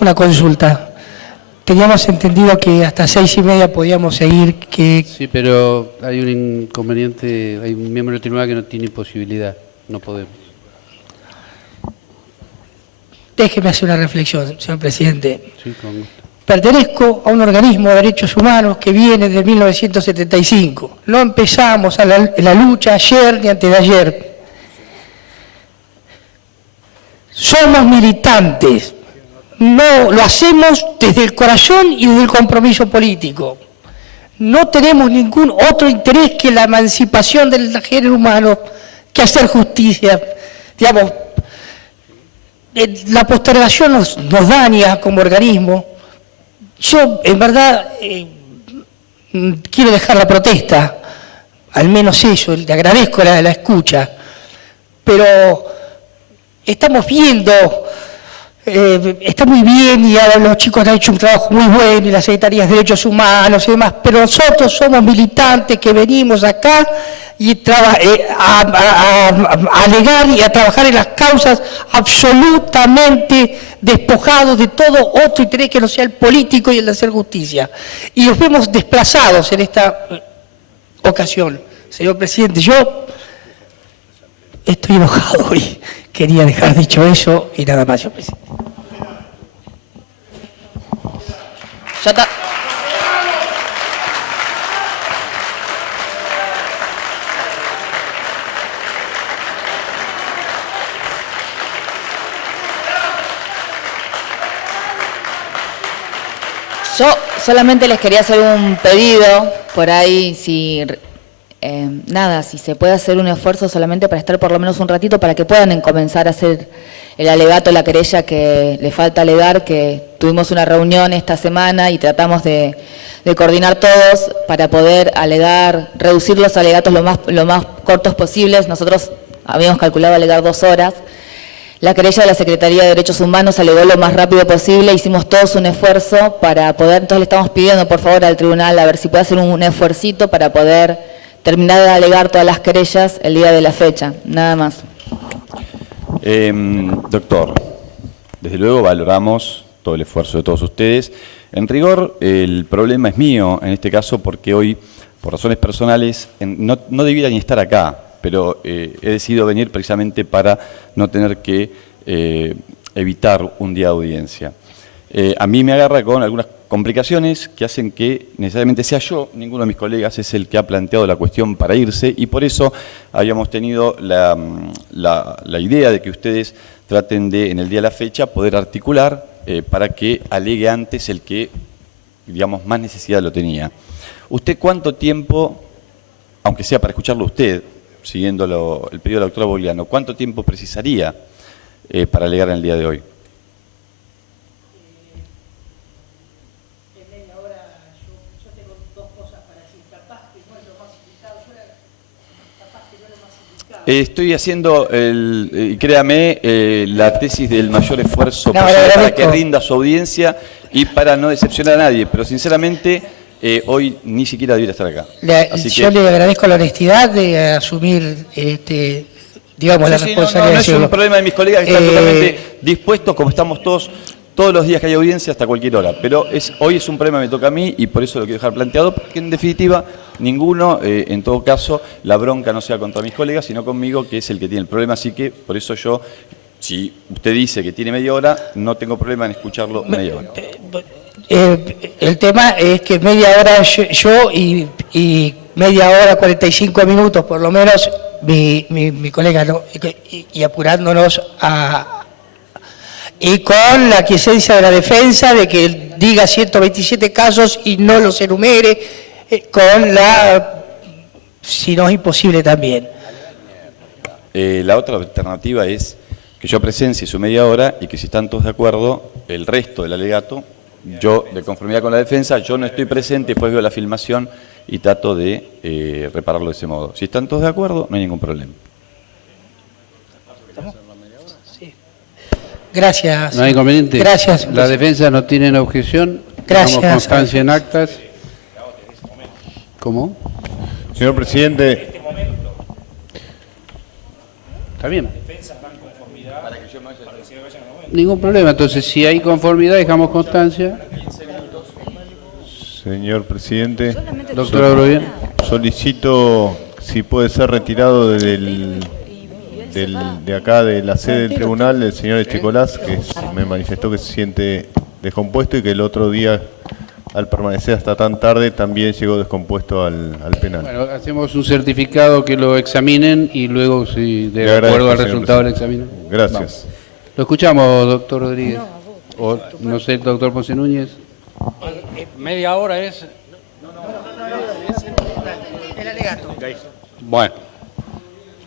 Una consulta. Teníamos entendido que hasta 6:30 podíamos seguir. Sí, pero hay un inconveniente, hay un miembro del tribunal que no tiene posibilidad, no podemos. Déjeme hacer una reflexión, señor presidente. Sí, con gusto. Pertenezco a un organismo de derechos humanos que viene de 1975. No empezamos la lucha ayer ni antes de ayer. Somos militantes. No, lo hacemos desde el corazón y desde el compromiso político. No tenemos ningún otro interés que la emancipación del género humano, que hacer justicia. Digamos, la postergación nos daña como organismo. Yo, en verdad, quiero dejar la protesta, al menos eso, le agradezco la escucha, pero estamos viendo... está muy bien y ahora los chicos han hecho un trabajo muy bueno y las secretarías de derechos humanos y demás, pero nosotros somos militantes que venimos acá y a alegar y a trabajar en las causas absolutamente despojados de todo otro interés que no sea el político y el de hacer justicia. Y nos vemos desplazados en esta ocasión. Señor presidente, yo estoy enojado hoy. Quería dejar dicho eso y nada más, señor presidente. Ya está. Yo solamente les quería hacer un pedido, por ahí, si se puede hacer un esfuerzo solamente para estar por lo menos un ratito, para que puedan comenzar a hacer el alegato, la querella que le falta alegar, que tuvimos una reunión esta semana y tratamos de coordinar todos para poder alegar, reducir los alegatos lo más cortos posibles. Nosotros habíamos calculado alegar 2 horas. La querella de la Secretaría de Derechos Humanos alegó lo más rápido posible, hicimos todos un esfuerzo para poder, entonces le estamos pidiendo por favor al tribunal a ver si puede hacer un esfuercito para poder terminar de alegar todas las querellas el día de la fecha, nada más. Doctor, desde luego valoramos todo el esfuerzo de todos ustedes. En rigor, el problema es mío en este caso porque hoy, por razones personales, no debiera ni estar acá, pero he decidido venir precisamente para no tener que evitar un día de audiencia. A mí me agarra con algunas complicaciones que hacen que necesariamente sea yo, ninguno de mis colegas es el que ha planteado la cuestión para irse y por eso habíamos tenido la idea de que ustedes traten de, en el día de la fecha, poder articular para que alegue antes el que, digamos, más necesidad lo tenía. ¿Usted cuánto tiempo, aunque sea para escucharlo usted, siguiendo el pedido de la doctora Bogliano, cuánto tiempo precisaría para alegar en el día de hoy? Estoy haciendo, créame, la tesis del mayor esfuerzo posible para que rinda su audiencia y para no decepcionar a nadie, pero sinceramente hoy ni siquiera debería estar acá. Yo le agradezco la honestidad de asumir, digamos, la responsabilidad. No es un problema de mis colegas que están totalmente dispuestos, como estamos todos los días que hay audiencia hasta cualquier hora, pero hoy es un problema que me toca a mí y por eso lo quiero dejar planteado, porque en definitiva ninguno, en todo caso, la bronca no sea contra mis colegas, sino conmigo, que es el que tiene el problema, así que por eso yo, si usted dice que tiene media hora, no tengo problema en escucharlo media hora. El tema es que media hora yo y media hora, 45 minutos por lo menos, mi colega, ¿no? Y apurándonos y con la aquiescencia de la defensa de que diga 127 casos y no los enumere, si no es imposible también. La otra alternativa es que yo presencie su media hora y que si están todos de acuerdo, el resto del alegato, yo, de conformidad con la defensa, yo no estoy presente, después veo la filmación y trato de repararlo de ese modo. Si están todos de acuerdo, no hay ningún problema. Gracias. No hay inconveniente. Gracias. La defensa no tiene objeción. Gracias. Damos constancia en actas. ¿Cómo? Señor presidente. Está bien. Ningún problema. Entonces, si hay conformidad, dejamos constancia. Señor presidente, Doctora Grovian. solicito si puede ser retirado de acá de la sede del tribunal el señor Echecolás, que me manifestó que se siente descompuesto y que el otro día, al permanecer hasta tan tarde, también llegó descompuesto al penal. Bueno, hacemos un certificado que lo examinen y luego, si de Le agradezco, acuerdo al señor resultado del presidente. examen. Gracias. Vamos. Lo escuchamos, doctor Rodríguez. O, no sé, el doctor Ponce Núñez. Media hora es. Bueno,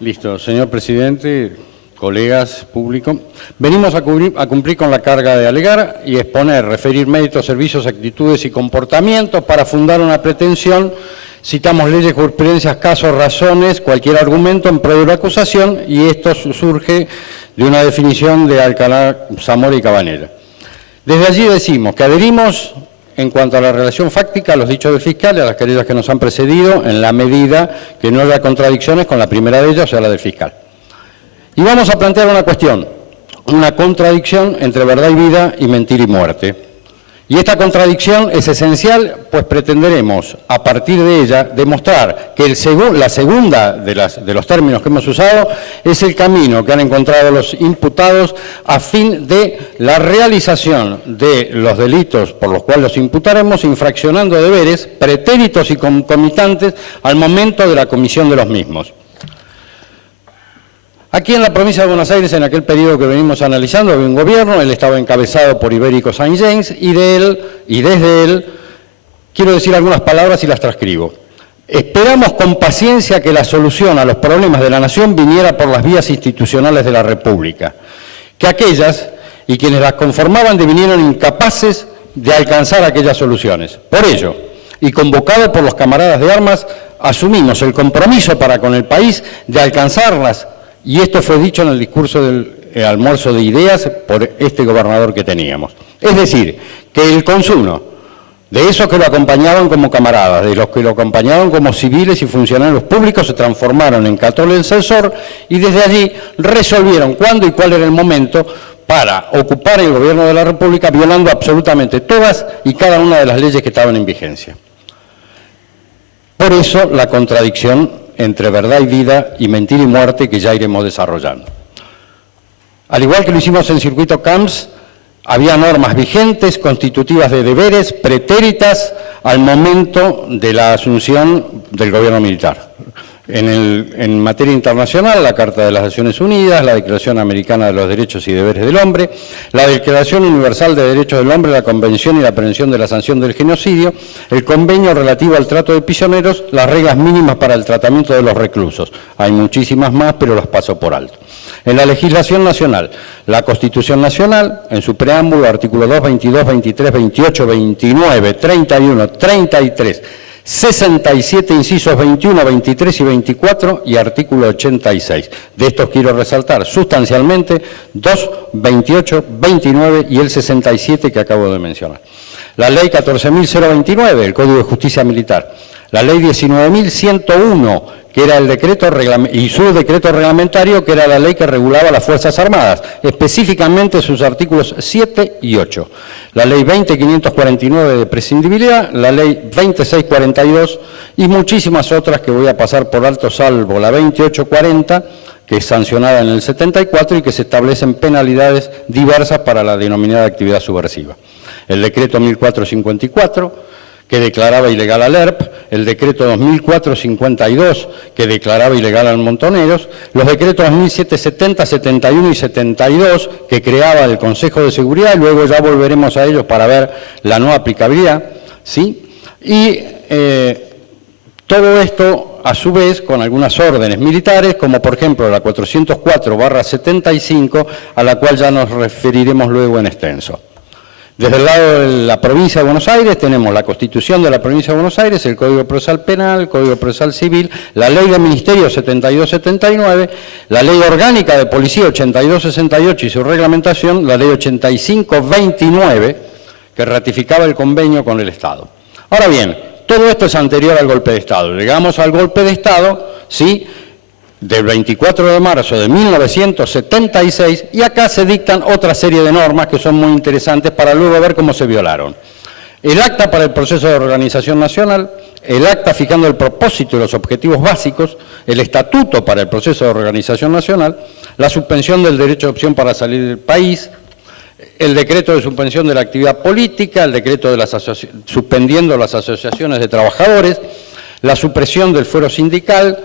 listo. Señor presidente, colegas, público. Venimos a cumplir con la carga de alegar y exponer, referir méritos, servicios, actitudes y comportamientos para fundar una pretensión. Citamos leyes, jurisprudencias, casos, razones, cualquier argumento en pro de la acusación, y esto surge de una definición de Alcalá, Zamora y Cabanera. Desde allí decimos que adherimos en cuanto a la relación fáctica a los dichos del fiscal y a las querellas que nos han precedido, en la medida que no haya contradicciones con la primera de ellas, o sea, la del fiscal. Y vamos a plantear una cuestión, una contradicción entre verdad y vida y mentira y muerte. Y esta contradicción es esencial, pues pretenderemos, a partir de ella, demostrar que la segunda de los términos que hemos usado es el camino que han encontrado los imputados a fin de la realización de los delitos por los cuales los imputaremos, infraccionando deberes, pretéritos y concomitantes al momento de la comisión de los mismos. Aquí en la provincia de Buenos Aires, en aquel periodo que venimos analizando, había un gobierno, él estaba encabezado por Ibérico Saint James, y desde él, quiero decir algunas palabras y las transcribo. Esperamos con paciencia que la solución a los problemas de la nación viniera por las vías institucionales de la República, que aquellas y quienes las conformaban devinieron incapaces de alcanzar aquellas soluciones. Por ello, y convocado por los camaradas de armas, asumimos el compromiso para con el país de alcanzarlas. Y esto fue dicho en el discurso del almuerzo de ideas por este gobernador que teníamos. Es decir, que el consumo de esos que lo acompañaban como camaradas, de los que lo acompañaban como civiles y funcionarios públicos, se transformaron en catol el censor y desde allí resolvieron cuándo y cuál era el momento para ocupar el gobierno de la República, violando absolutamente todas y cada una de las leyes que estaban en vigencia. Por eso la contradicción entre verdad y vida y mentira y muerte que ya iremos desarrollando. Al igual que lo hicimos en Circuito Camps, había normas vigentes constitutivas de deberes pretéritas al momento de la asunción del gobierno militar. En materia internacional, la Carta de las Naciones Unidas, la Declaración Americana de los Derechos y Deberes del Hombre, la Declaración Universal de Derechos del Hombre, la Convención y la Prevención de la Sanción del Genocidio, el Convenio relativo al trato de prisioneros, las reglas mínimas para el tratamiento de los reclusos. Hay muchísimas más, pero las paso por alto. En la legislación nacional, la Constitución Nacional, en su preámbulo, artículo 2, 22, 23, 28, 29, 31, 33, 67 incisos 21, 23 y 24 y artículo 86. De estos quiero resaltar sustancialmente 2, 28, 29 y el 67 que acabo de mencionar. La ley 14.029, el Código de Justicia Militar. La ley 19.101, que era el decreto y su decreto reglamentario, que era la ley que regulaba las Fuerzas Armadas, específicamente sus artículos 7 y 8. La ley 20.549 de prescindibilidad, la ley 26.42 y muchísimas otras que voy a pasar por alto, salvo la 28.40, que es sancionada en el 74 y que se establecen penalidades diversas para la denominada actividad subversiva. El decreto 1454, que declaraba ilegal al ERP, el decreto 2452, que declaraba ilegal al Montoneros, los decretos 2770, 71 y 72, que creaba el Consejo de Seguridad, y luego ya volveremos a ellos para ver la no aplicabilidad, ¿sí? Y todo esto, a su vez, con algunas órdenes militares, como por ejemplo la 404/75, a la cual ya nos referiremos luego en extenso. Desde el lado de la provincia de Buenos Aires tenemos la Constitución de la provincia de Buenos Aires, el Código Procesal Penal, el Código Procesal Civil, la Ley de Ministerio 7279, la Ley Orgánica de Policía 8268 y su reglamentación, la Ley 8529, que ratificaba el convenio con el Estado. Ahora bien, todo esto es anterior al golpe de Estado. Llegamos al golpe de Estado, ¿sí?, del 24 de marzo de 1976, y acá se dictan otra serie de normas que son muy interesantes para luego ver cómo se violaron. El acta para el proceso de organización nacional, el acta fijando el propósito y los objetivos básicos, el estatuto para el proceso de organización nacional, la suspensión del derecho de opción para salir del país, el decreto de suspensión de la actividad política, el decreto de suspendiendo las asociaciones de trabajadores, la supresión del fuero sindical,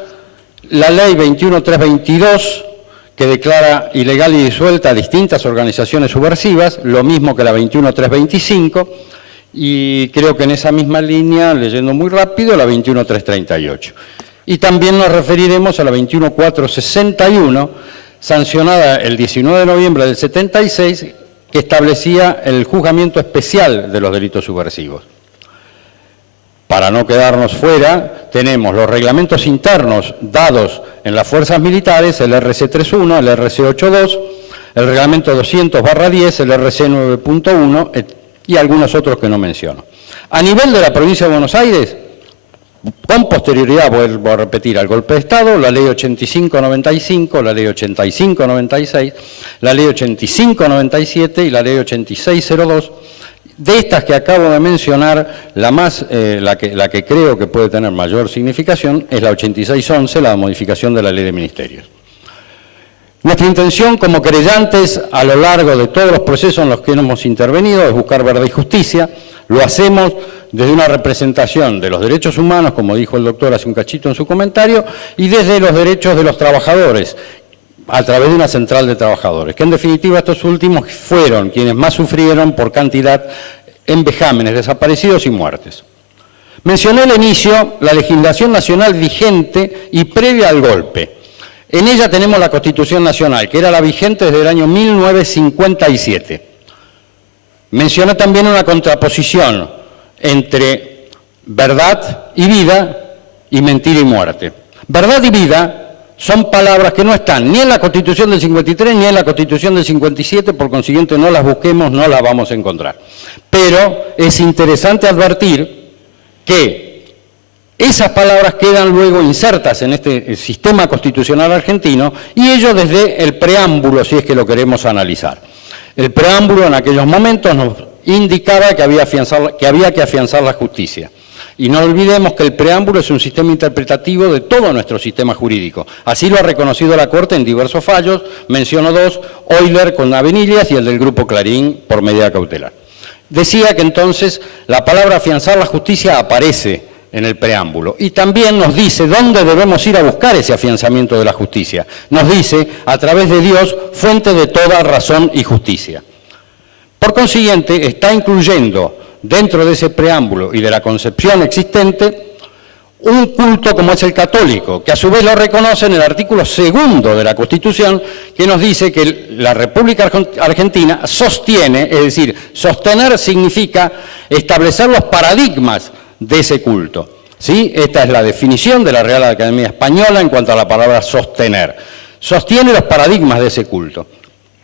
la ley 21322, que declara ilegal y disuelta a distintas organizaciones subversivas, lo mismo que la 21325, y creo que en esa misma línea, leyendo muy rápido, la 21338. Y también nos referiremos a la 21461, sancionada el 19 de noviembre del 76, que establecía el juzgamiento especial de los delitos subversivos. Para no quedarnos fuera, tenemos los reglamentos internos dados en las fuerzas militares, el RC31, el RC82, el reglamento 200/10, el RC 9.1 y algunos otros que no menciono. A nivel de la provincia de Buenos Aires, con posterioridad, vuelvo a repetir, al golpe de Estado, la ley 85-95, la ley 85-96, la ley 85-97 y la ley 86-02, de estas que acabo de mencionar, la que creo que puede tener mayor significación es la 86-11, la modificación de la ley de ministerios. Nuestra intención como querellantes a lo largo de todos los procesos en los que hemos intervenido es buscar verdad y justicia. Lo hacemos desde una representación de los derechos humanos, como dijo el doctor hace un cachito en su comentario, y desde los derechos de los trabajadores, a través de una central de trabajadores, que en definitiva estos últimos fueron quienes más sufrieron por cantidad en vejámenes, desaparecidos y muertes. Mencioné al inicio la legislación nacional vigente y previa al golpe. En ella tenemos la Constitución Nacional, que era la vigente desde el año 1957. Mencioné también una contraposición entre verdad y vida y mentira y muerte. Verdad y vida son palabras que no están ni en la Constitución del 53 ni en la Constitución del 57, por consiguiente no las busquemos, no las vamos a encontrar. Pero es interesante advertir que esas palabras quedan luego insertas en este sistema constitucional argentino, y ello desde el preámbulo, si es que lo queremos analizar. El preámbulo en aquellos momentos nos indicaba que había que afianzar la justicia. Y no olvidemos que el preámbulo es un sistema interpretativo de todo nuestro sistema jurídico. Así lo ha reconocido la Corte en diversos fallos, menciono dos, Euler con Avenillas y el del Grupo Clarín por medida cautelar. Decía que entonces la palabra afianzar la justicia aparece en el preámbulo, y también nos dice dónde debemos ir a buscar ese afianzamiento de la justicia. Nos dice, a través de Dios, fuente de toda razón y justicia. Por consiguiente, está incluyendo dentro de ese preámbulo y de la concepción existente un culto como es el católico, que a su vez lo reconoce en el artículo 2 de la Constitución, que nos dice que la República Argentina sostiene, es decir, sostener significa establecer los paradigmas de ese culto. ¿Sí? Esta es la definición de la Real Academia Española en cuanto a la palabra sostener. Sostiene los paradigmas de ese culto.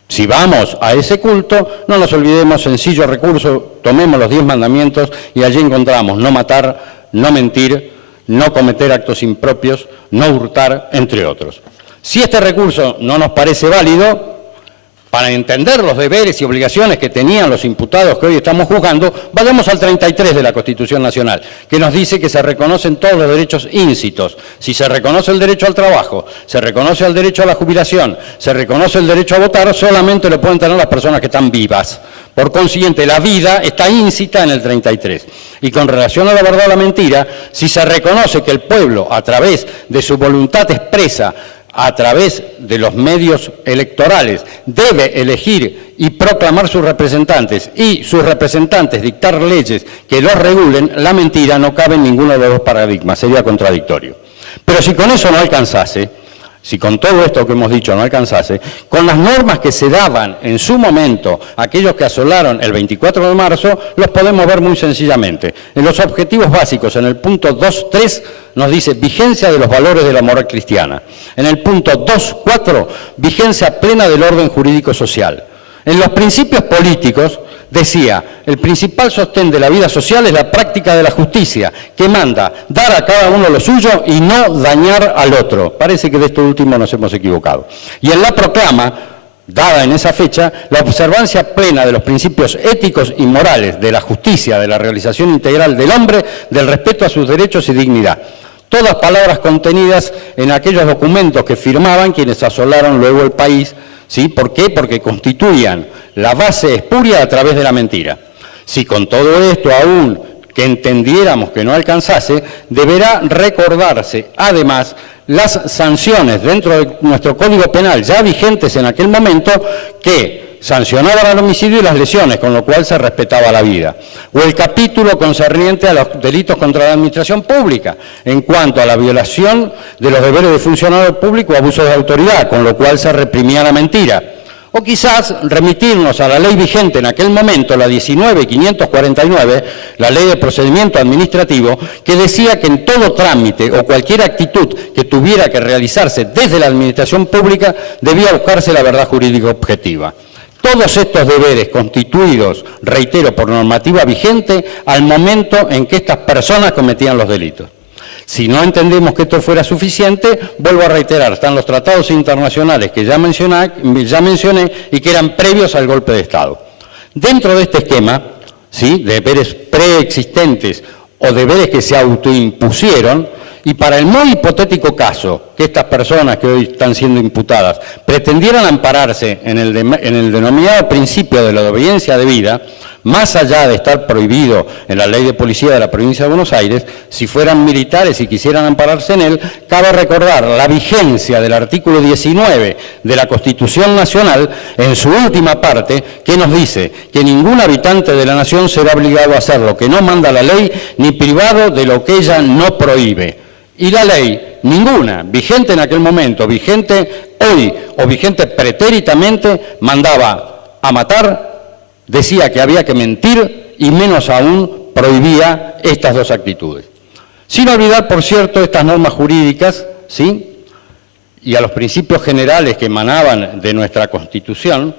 Si vamos a ese culto, no nos olvidemos, sencillo recurso, tomemos los 10 mandamientos y allí encontramos no matar, no mentir, no cometer actos impropios, no hurtar, entre otros. Si este recurso no nos parece válido, para entender los deberes y obligaciones que tenían los imputados que hoy estamos juzgando, vayamos al 33 de la Constitución Nacional, que nos dice que se reconocen todos los derechos íncitos. Si se reconoce el derecho al trabajo, se reconoce el derecho a la jubilación, se reconoce el derecho a votar, solamente lo pueden tener las personas que están vivas. Por consiguiente, la vida está íncita en el 33. Y con relación a la verdad o la mentira, si se reconoce que el pueblo, a través de su voluntad expresa, a través de los medios electorales, debe elegir y proclamar sus representantes, y sus representantes dictar leyes que los regulen, la mentira no cabe en ninguno de los dos paradigmas, sería contradictorio. Pero si con eso no alcanzase, si con todo esto que hemos dicho no alcanzase, con las normas que se daban en su momento, aquellos que asolaron el 24 de marzo, los podemos ver muy sencillamente. En los objetivos básicos, en el punto 2.3, nos dice vigencia de los valores de la moral cristiana. En el punto 2.4, vigencia plena del orden jurídico social. En los principios políticos, decía, el principal sostén de la vida social es la práctica de la justicia, que manda dar a cada uno lo suyo y no dañar al otro. Parece que de esto último nos hemos equivocado. Y en la proclama, dada en esa fecha, la observancia plena de los principios éticos y morales, de la justicia, de la realización integral del hombre, del respeto a sus derechos y dignidad. Todas palabras contenidas en aquellos documentos que firmaban quienes asolaron luego el país. ¿Sí? ¿Por qué? Porque constituían la base espuria a través de la mentira. Si con todo esto aún que entendiéramos que no alcanzase, deberá recordarse además las sanciones dentro de nuestro Código Penal ya vigentes en aquel momento que sancionaban el homicidio y las lesiones, con lo cual se respetaba la vida. O el capítulo concerniente a los delitos contra la administración pública, en cuanto a la violación de los deberes de funcionario público o abuso de autoridad, con lo cual se reprimía la mentira. O quizás remitirnos a la ley vigente en aquel momento, la 19.549, la Ley de Procedimiento Administrativo, que decía que en todo trámite o cualquier actitud que tuviera que realizarse desde la administración pública debía buscarse la verdad jurídica objetiva. Todos estos deberes constituidos, reitero, por normativa vigente al momento en que estas personas cometían los delitos. Si no entendemos que esto fuera suficiente, vuelvo a reiterar, están los tratados internacionales que ya mencioné y que eran previos al golpe de Estado. Dentro de este esquema, ¿sí?, deberes preexistentes o deberes que se autoimpusieron, y para el muy hipotético caso que estas personas que hoy están siendo imputadas pretendieran ampararse en el denominado principio de la obediencia debida, más allá de estar prohibido en la Ley de Policía de la Provincia de Buenos Aires, si fueran militares y quisieran ampararse en él, cabe recordar la vigencia del artículo 19 de la Constitución Nacional en su última parte, que nos dice que ningún habitante de la nación será obligado a hacer lo que no manda la ley, ni privado de lo que ella no prohíbe. Y la ley, ninguna, vigente en aquel momento, vigente hoy o vigente pretéritamente, mandaba a matar, decía que había que mentir y menos aún prohibía estas dos actitudes. Sin olvidar, por cierto, estas normas jurídicas, ¿sí?, y a los principios generales que emanaban de nuestra Constitución,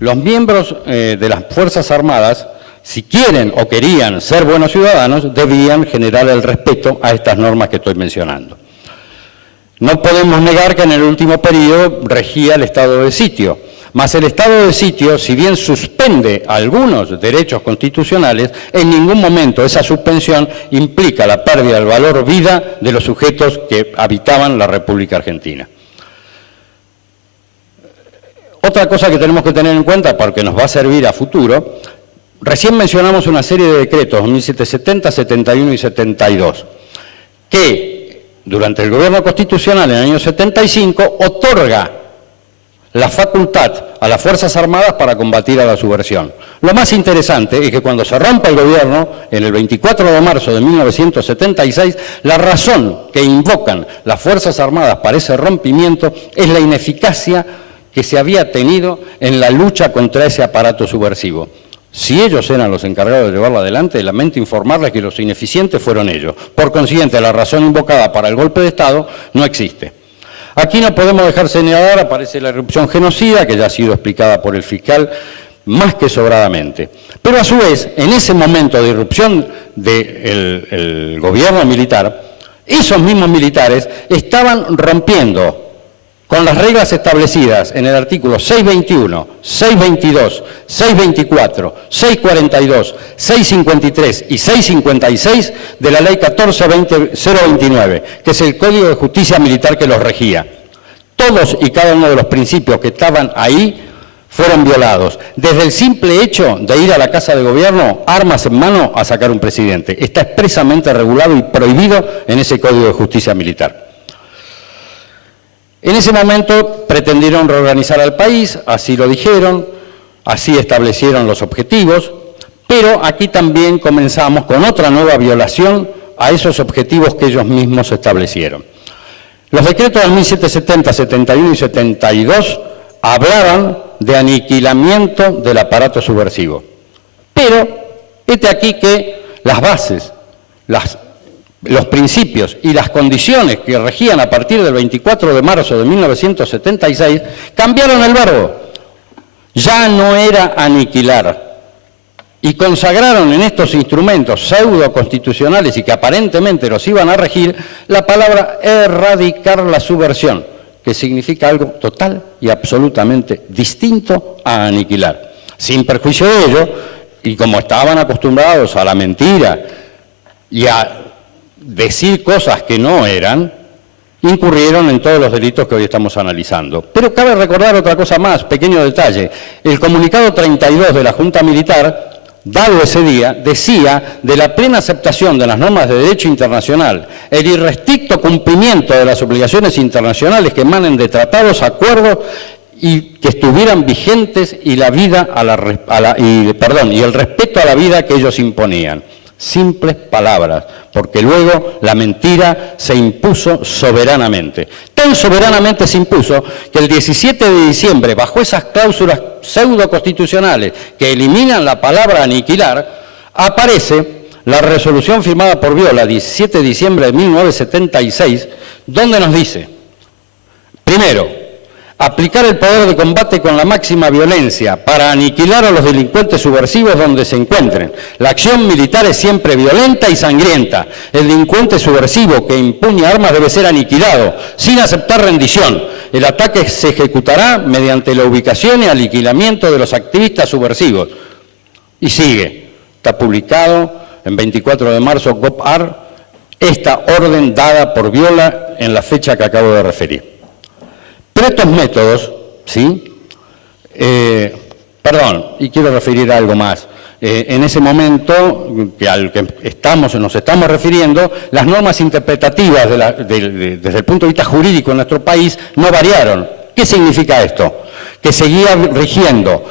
los miembros de las Fuerzas Armadas, si quieren o querían ser buenos ciudadanos, debían generar el respeto a estas normas que estoy mencionando. No podemos negar que en el último periodo regía el estado de sitio, mas el estado de sitio, si bien suspende algunos derechos constitucionales, en ningún momento esa suspensión implica la pérdida del valor vida de los sujetos que habitaban la República Argentina. Otra cosa que tenemos que tener en cuenta, porque nos va a servir a futuro, recién mencionamos una serie de decretos, 1770, 71 y 72, que durante el gobierno constitucional en el año 75 otorga la facultad a las Fuerzas Armadas para combatir a la subversión. Lo más interesante es que cuando se rompe el gobierno, en el 24 de marzo de 1976, la razón que invocan las Fuerzas Armadas para ese rompimiento es la ineficacia que se había tenido en la lucha contra ese aparato subversivo. Si ellos eran los encargados de llevarlo adelante, lamento informarles que los ineficientes fueron ellos. Por consiguiente, la razón invocada para el golpe de Estado no existe. Aquí no podemos dejar señalar, aparece la irrupción genocida, que ya ha sido explicada por el fiscal más que sobradamente. Pero a su vez, en ese momento de irrupción del gobierno militar, esos mismos militares estaban rompiendo con las reglas establecidas en el artículo 621, 622, 624, 642, 653 y 656 de la Ley 14.029, que es el Código de Justicia Militar que los regía. Todos y cada uno de los principios que estaban ahí fueron violados. Desde el simple hecho de ir a la Casa de Gobierno, armas en mano, a sacar un presidente. Está expresamente regulado y prohibido en ese Código de Justicia Militar. En ese momento pretendieron reorganizar al país, así lo dijeron, así establecieron los objetivos, pero aquí también comenzamos con otra nueva violación a esos objetivos que ellos mismos establecieron. Los decretos del 1770, 71 y 72 hablaban de aniquilamiento del aparato subversivo. Pero, este aquí que las bases, los principios y las condiciones que regían a partir del 24 de marzo de 1976 cambiaron el verbo. Ya no era aniquilar, y consagraron en estos instrumentos pseudo-constitucionales y que aparentemente los iban a regir, la palabra erradicar la subversión, que significa algo total y absolutamente distinto a aniquilar. Sin perjuicio de ello, y como estaban acostumbrados a la mentira y a decir cosas que no eran, incurrieron en todos los delitos que hoy estamos analizando. Pero cabe recordar otra cosa más, pequeño detalle. El comunicado 32 de la Junta Militar, dado ese día, decía de la plena aceptación de las normas de derecho internacional, el irrestricto cumplimiento de las obligaciones internacionales que emanen de tratados, acuerdos y que estuvieran vigentes y la vida y el respeto a la vida que ellos imponían. Simples palabras, porque luego la mentira se impuso soberanamente. Tan soberanamente se impuso que el 17 de diciembre, bajo esas cláusulas pseudo-constitucionales que eliminan la palabra aniquilar, aparece la resolución firmada por Viola, 17 de diciembre de 1976, donde nos dice, primero, aplicar el poder de combate con la máxima violencia para aniquilar a los delincuentes subversivos donde se encuentren. La acción militar es siempre violenta y sangrienta. El delincuente subversivo que empuña armas debe ser aniquilado, sin aceptar rendición. El ataque se ejecutará mediante la ubicación y aniquilamiento de los activistas subversivos. Y sigue. Está publicado en 24 de marzo, GOP-AR, esta orden dada por Viola en la fecha que acabo de referir. Pero estos métodos, ¿sí? Y quiero referir a algo más. En ese momento, al que nos estamos refiriendo, las normas interpretativas desde el punto de vista jurídico en nuestro país no variaron. ¿Qué significa esto? Que seguía rigiendo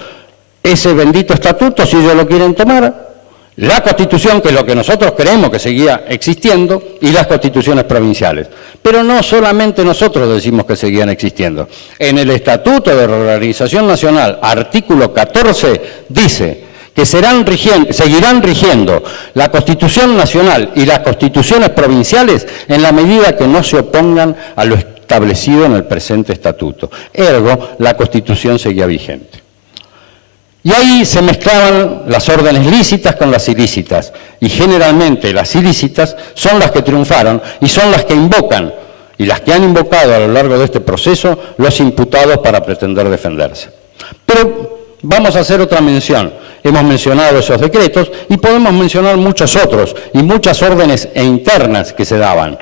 ese bendito estatuto, si ellos lo quieren tomar, la Constitución, que es lo que nosotros creemos que seguía existiendo, y las constituciones provinciales. Pero no solamente nosotros decimos que seguían existiendo. En el Estatuto de Reorganización Nacional, artículo 14, dice que seguirán rigiendo la Constitución Nacional y las constituciones provinciales en la medida que no se opongan a lo establecido en el presente Estatuto. Ergo, la Constitución seguía vigente. Y ahí se mezclaban las órdenes lícitas con las ilícitas, y generalmente las ilícitas son las que triunfaron y son las que invocan, y las que han invocado a lo largo de este proceso los imputados para pretender defenderse. Pero vamos a hacer otra mención. Hemos mencionado esos decretos y podemos mencionar muchos otros y muchas órdenes internas que se daban.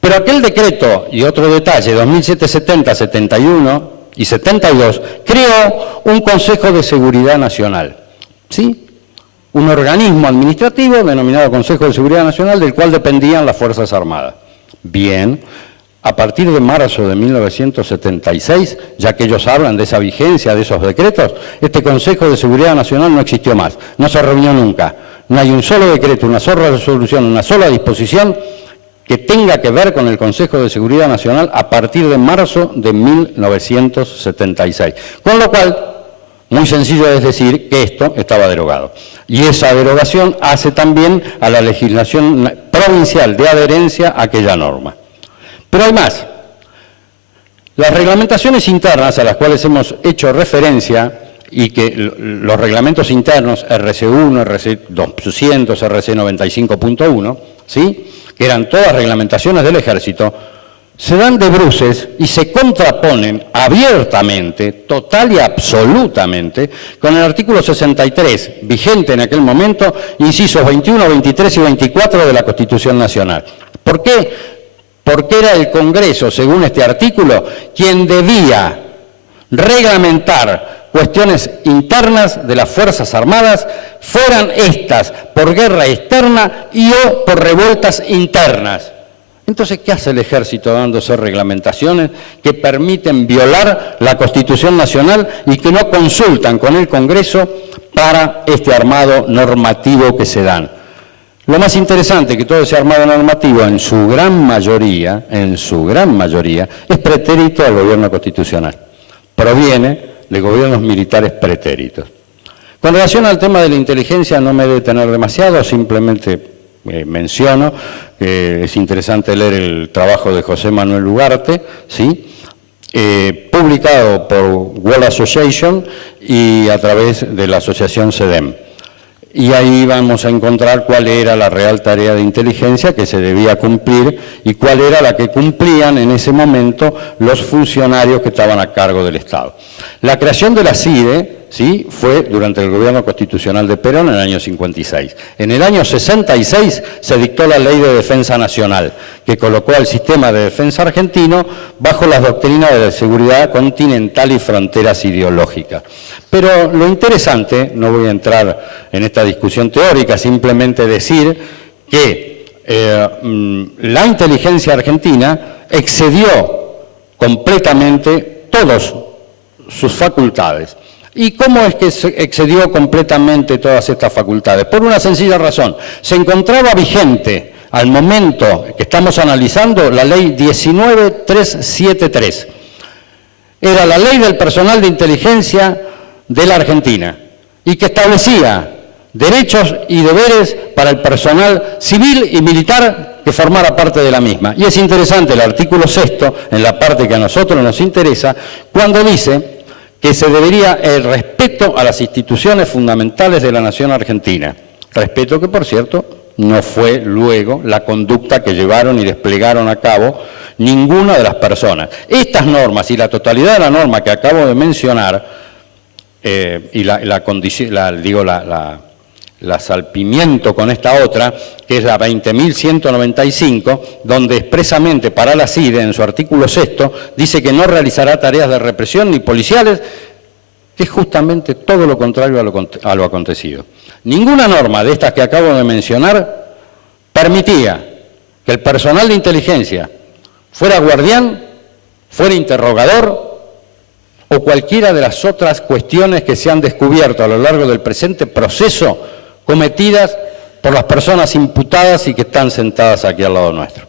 Pero aquel decreto, y otro detalle, 2770, 71... y 72, creó un Consejo de Seguridad Nacional, ¿sí? Un organismo administrativo denominado Consejo de Seguridad Nacional, del cual dependían las Fuerzas Armadas. Bien, a partir de marzo de 1976, ya que ellos hablan de esa vigencia de esos decretos, este Consejo de Seguridad Nacional no existió más, no se reunió nunca. No hay un solo decreto, una sola resolución, una sola disposición que tenga que ver con el Consejo de Seguridad Nacional a partir de marzo de 1976. Con lo cual, muy sencillo es decir que esto estaba derogado. Y esa derogación hace también a la legislación provincial de adherencia a aquella norma. Pero hay más. Las reglamentaciones internas a las cuales hemos hecho referencia y que los reglamentos internos RC1, RC200, RC95.1, ¿sí?, que eran todas reglamentaciones del Ejército, se dan de bruces y se contraponen abiertamente, total y absolutamente, con el artículo 63, vigente en aquel momento, incisos 21, 23 y 24 de la Constitución Nacional. ¿Por qué? Porque era el Congreso, según este artículo, quien debía reglamentar cuestiones internas de las Fuerzas Armadas, fueran estas por guerra externa y o por revueltas internas. Entonces, ¿qué hace el Ejército dándose reglamentaciones que permiten violar la Constitución Nacional y que no consultan con el Congreso para este armado normativo que se dan? Lo más interesante es que todo ese armado normativo, en su gran mayoría, es pretérito al gobierno constitucional. Proviene de gobiernos militares pretéritos. Con relación al tema de la inteligencia no me he de detener demasiado, simplemente menciono que es interesante leer el trabajo de José Manuel Ugarte, ¿sí?, publicado por World Association y a través de la asociación CEDEM. y ahí vamos a encontrar cuál era la real tarea de inteligencia que se debía cumplir y cuál era la que cumplían en ese momento los funcionarios que estaban a cargo del Estado. La creación de la CIDE, ¿sí?, fue durante el gobierno constitucional de Perón en el año 56. En el año 66 se dictó la Ley de Defensa Nacional, que colocó al sistema de defensa argentino bajo las doctrinas de seguridad continental y fronteras ideológicas. Pero lo interesante, no voy a entrar en esta discusión teórica, simplemente decir que la inteligencia argentina excedió completamente todas sus facultades. ¿Y cómo es que se excedió completamente todas estas facultades? Por una sencilla razón. Se encontraba vigente al momento que estamos analizando la ley 19373. Era la ley del personal de inteligencia de la Argentina y que establecía derechos y deberes para el personal civil y militar que formara parte de la misma. Y es interesante el artículo 6º, en la parte que a nosotros nos interesa, cuando dice que se debería el respeto a las instituciones fundamentales de la nación argentina. Respeto que, por cierto, no fue luego la conducta que llevaron y desplegaron a cabo ninguna de las personas. Estas normas y la totalidad de la norma que acabo de mencionar, y la salpimiento con esta otra, que es la 20.195, donde expresamente para la CIDE, en su artículo 6º, dice que no realizará tareas de represión ni policiales, que es justamente todo lo contrario a lo acontecido. Ninguna norma de estas que acabo de mencionar permitía que el personal de inteligencia fuera guardián, fuera interrogador, o cualquiera de las otras cuestiones que se han descubierto a lo largo del presente proceso cometidas por las personas imputadas y que están sentadas aquí al lado nuestro.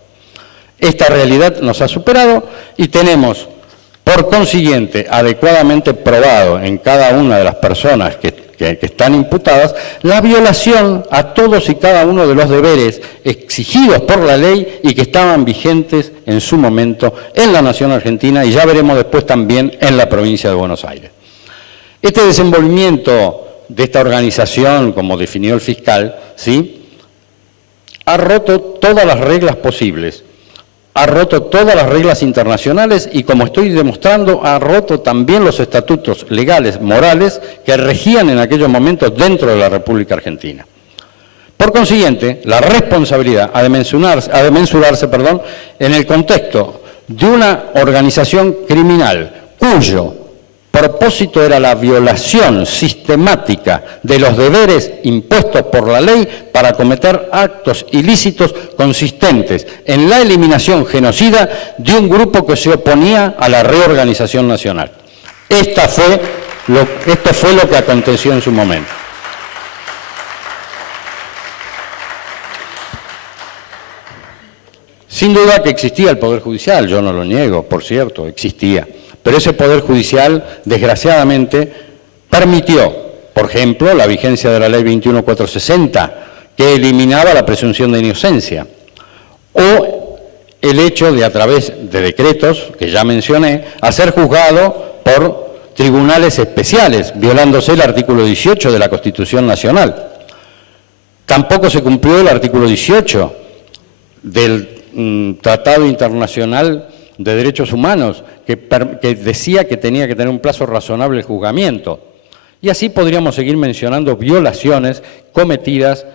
Esta realidad nos ha superado y tenemos, por consiguiente, adecuadamente probado en cada una de las personas que están imputadas, la violación a todos y cada uno de los deberes exigidos por la ley y que estaban vigentes en su momento en la nación argentina y ya veremos después también en la provincia de Buenos Aires. Este desenvolvimiento de esta organización, como definió el fiscal, ¿sí?, ha roto todas las reglas posibles, ha roto todas las reglas internacionales y, como estoy demostrando, ha roto también los estatutos legales, morales, que regían en aquellos momentos dentro de la República Argentina. Por consiguiente, la responsabilidad ha de mensurarse en el contexto de una organización criminal cuyo propósito era la violación sistemática de los deberes impuestos por la ley para cometer actos ilícitos consistentes en la eliminación genocida de un grupo que se oponía a la reorganización nacional. Esto fue lo que aconteció en su momento. Sin duda que existía el Poder Judicial, yo no lo niego, por cierto, existía. Pero ese Poder Judicial, desgraciadamente, permitió, por ejemplo, la vigencia de la Ley 21.460, que eliminaba la presunción de inocencia, o el hecho de, a través de decretos, que ya mencioné, a ser juzgado por tribunales especiales, violándose el artículo 18 de la Constitución Nacional. Tampoco se cumplió el artículo 18 del Tratado Internacional de Derechos Humanos, que decía que tenía que tener un plazo razonable el juzgamiento. Y así podríamos seguir mencionando violaciones cometidas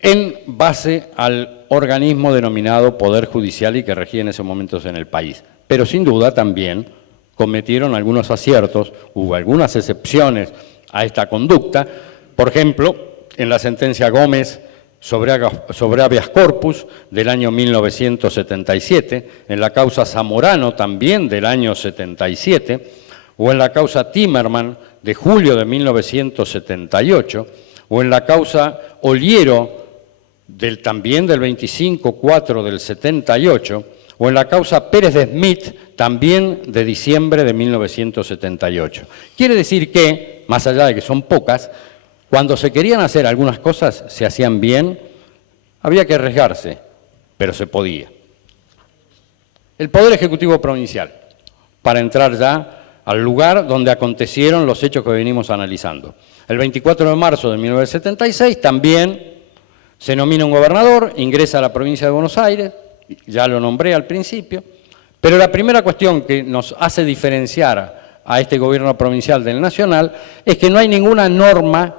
en base al organismo denominado Poder Judicial y que regía en esos momentos en el país. Pero sin duda también cometieron algunos aciertos, hubo algunas excepciones a esta conducta. Por ejemplo, en la sentencia Gómez sobre habeas corpus del año 1977, en la causa Zamorano también del año 77, o en la causa Timerman de julio de 1978, o en la causa Oliero también del 25/4 del 78, o en la causa Pérez de Smith también de diciembre de 1978. Quiere decir que, más allá de que son pocas, cuando se querían hacer algunas cosas, se hacían bien, había que arriesgarse, pero se podía. El Poder Ejecutivo Provincial, para entrar ya al lugar donde acontecieron los hechos que venimos analizando. El 24 de marzo de 1976 también se nomina un gobernador, ingresa a la provincia de Buenos Aires, ya lo nombré al principio, pero la primera cuestión que nos hace diferenciar a este gobierno provincial del nacional es que no hay ninguna norma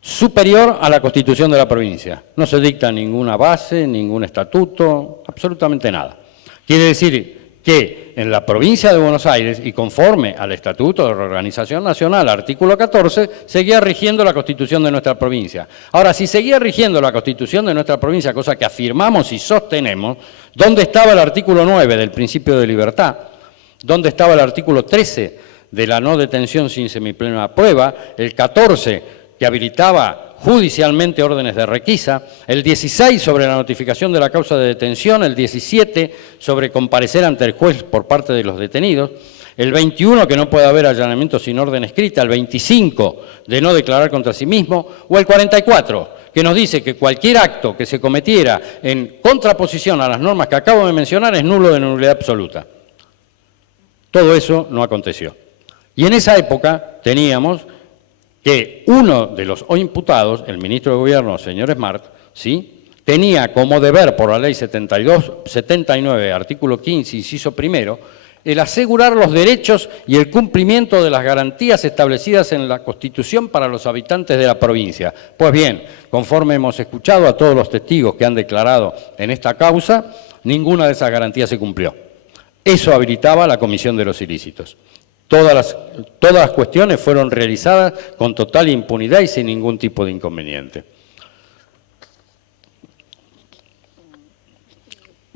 superior a la Constitución de la provincia. No se dicta ninguna base, ningún estatuto, absolutamente nada. Quiere decir que en la provincia de Buenos Aires, y conforme al Estatuto de Reorganización Nacional, artículo 14, seguía rigiendo la Constitución de nuestra provincia. Ahora, si seguía rigiendo la Constitución de nuestra provincia, cosa que afirmamos y sostenemos, ¿dónde estaba el artículo 9 del principio de libertad? ¿Dónde estaba el artículo 13 de la no detención sin semiplena prueba? El 14 que habilitaba judicialmente órdenes de requisa, el 16 sobre la notificación de la causa de detención, el 17 sobre comparecer ante el juez por parte de los detenidos, el 21 que no puede haber allanamiento sin orden escrita, el 25 de no declarar contra sí mismo, o el 44 que nos dice que cualquier acto que se cometiera en contraposición a las normas que acabo de mencionar es nulo de nulidad absoluta. Todo eso no aconteció. Y en esa época teníamos que uno de los hoy imputados, el ministro de Gobierno, señor Smart, ¿sí?, tenía como deber por la ley 79, artículo 15, inciso primero, el asegurar los derechos y el cumplimiento de las garantías establecidas en la Constitución para los habitantes de la provincia. Pues bien, conforme hemos escuchado a todos los testigos que han declarado en esta causa, ninguna de esas garantías se cumplió. Eso habilitaba la comisión de los ilícitos. Todas las cuestiones fueron realizadas con total impunidad y sin ningún tipo de inconveniente.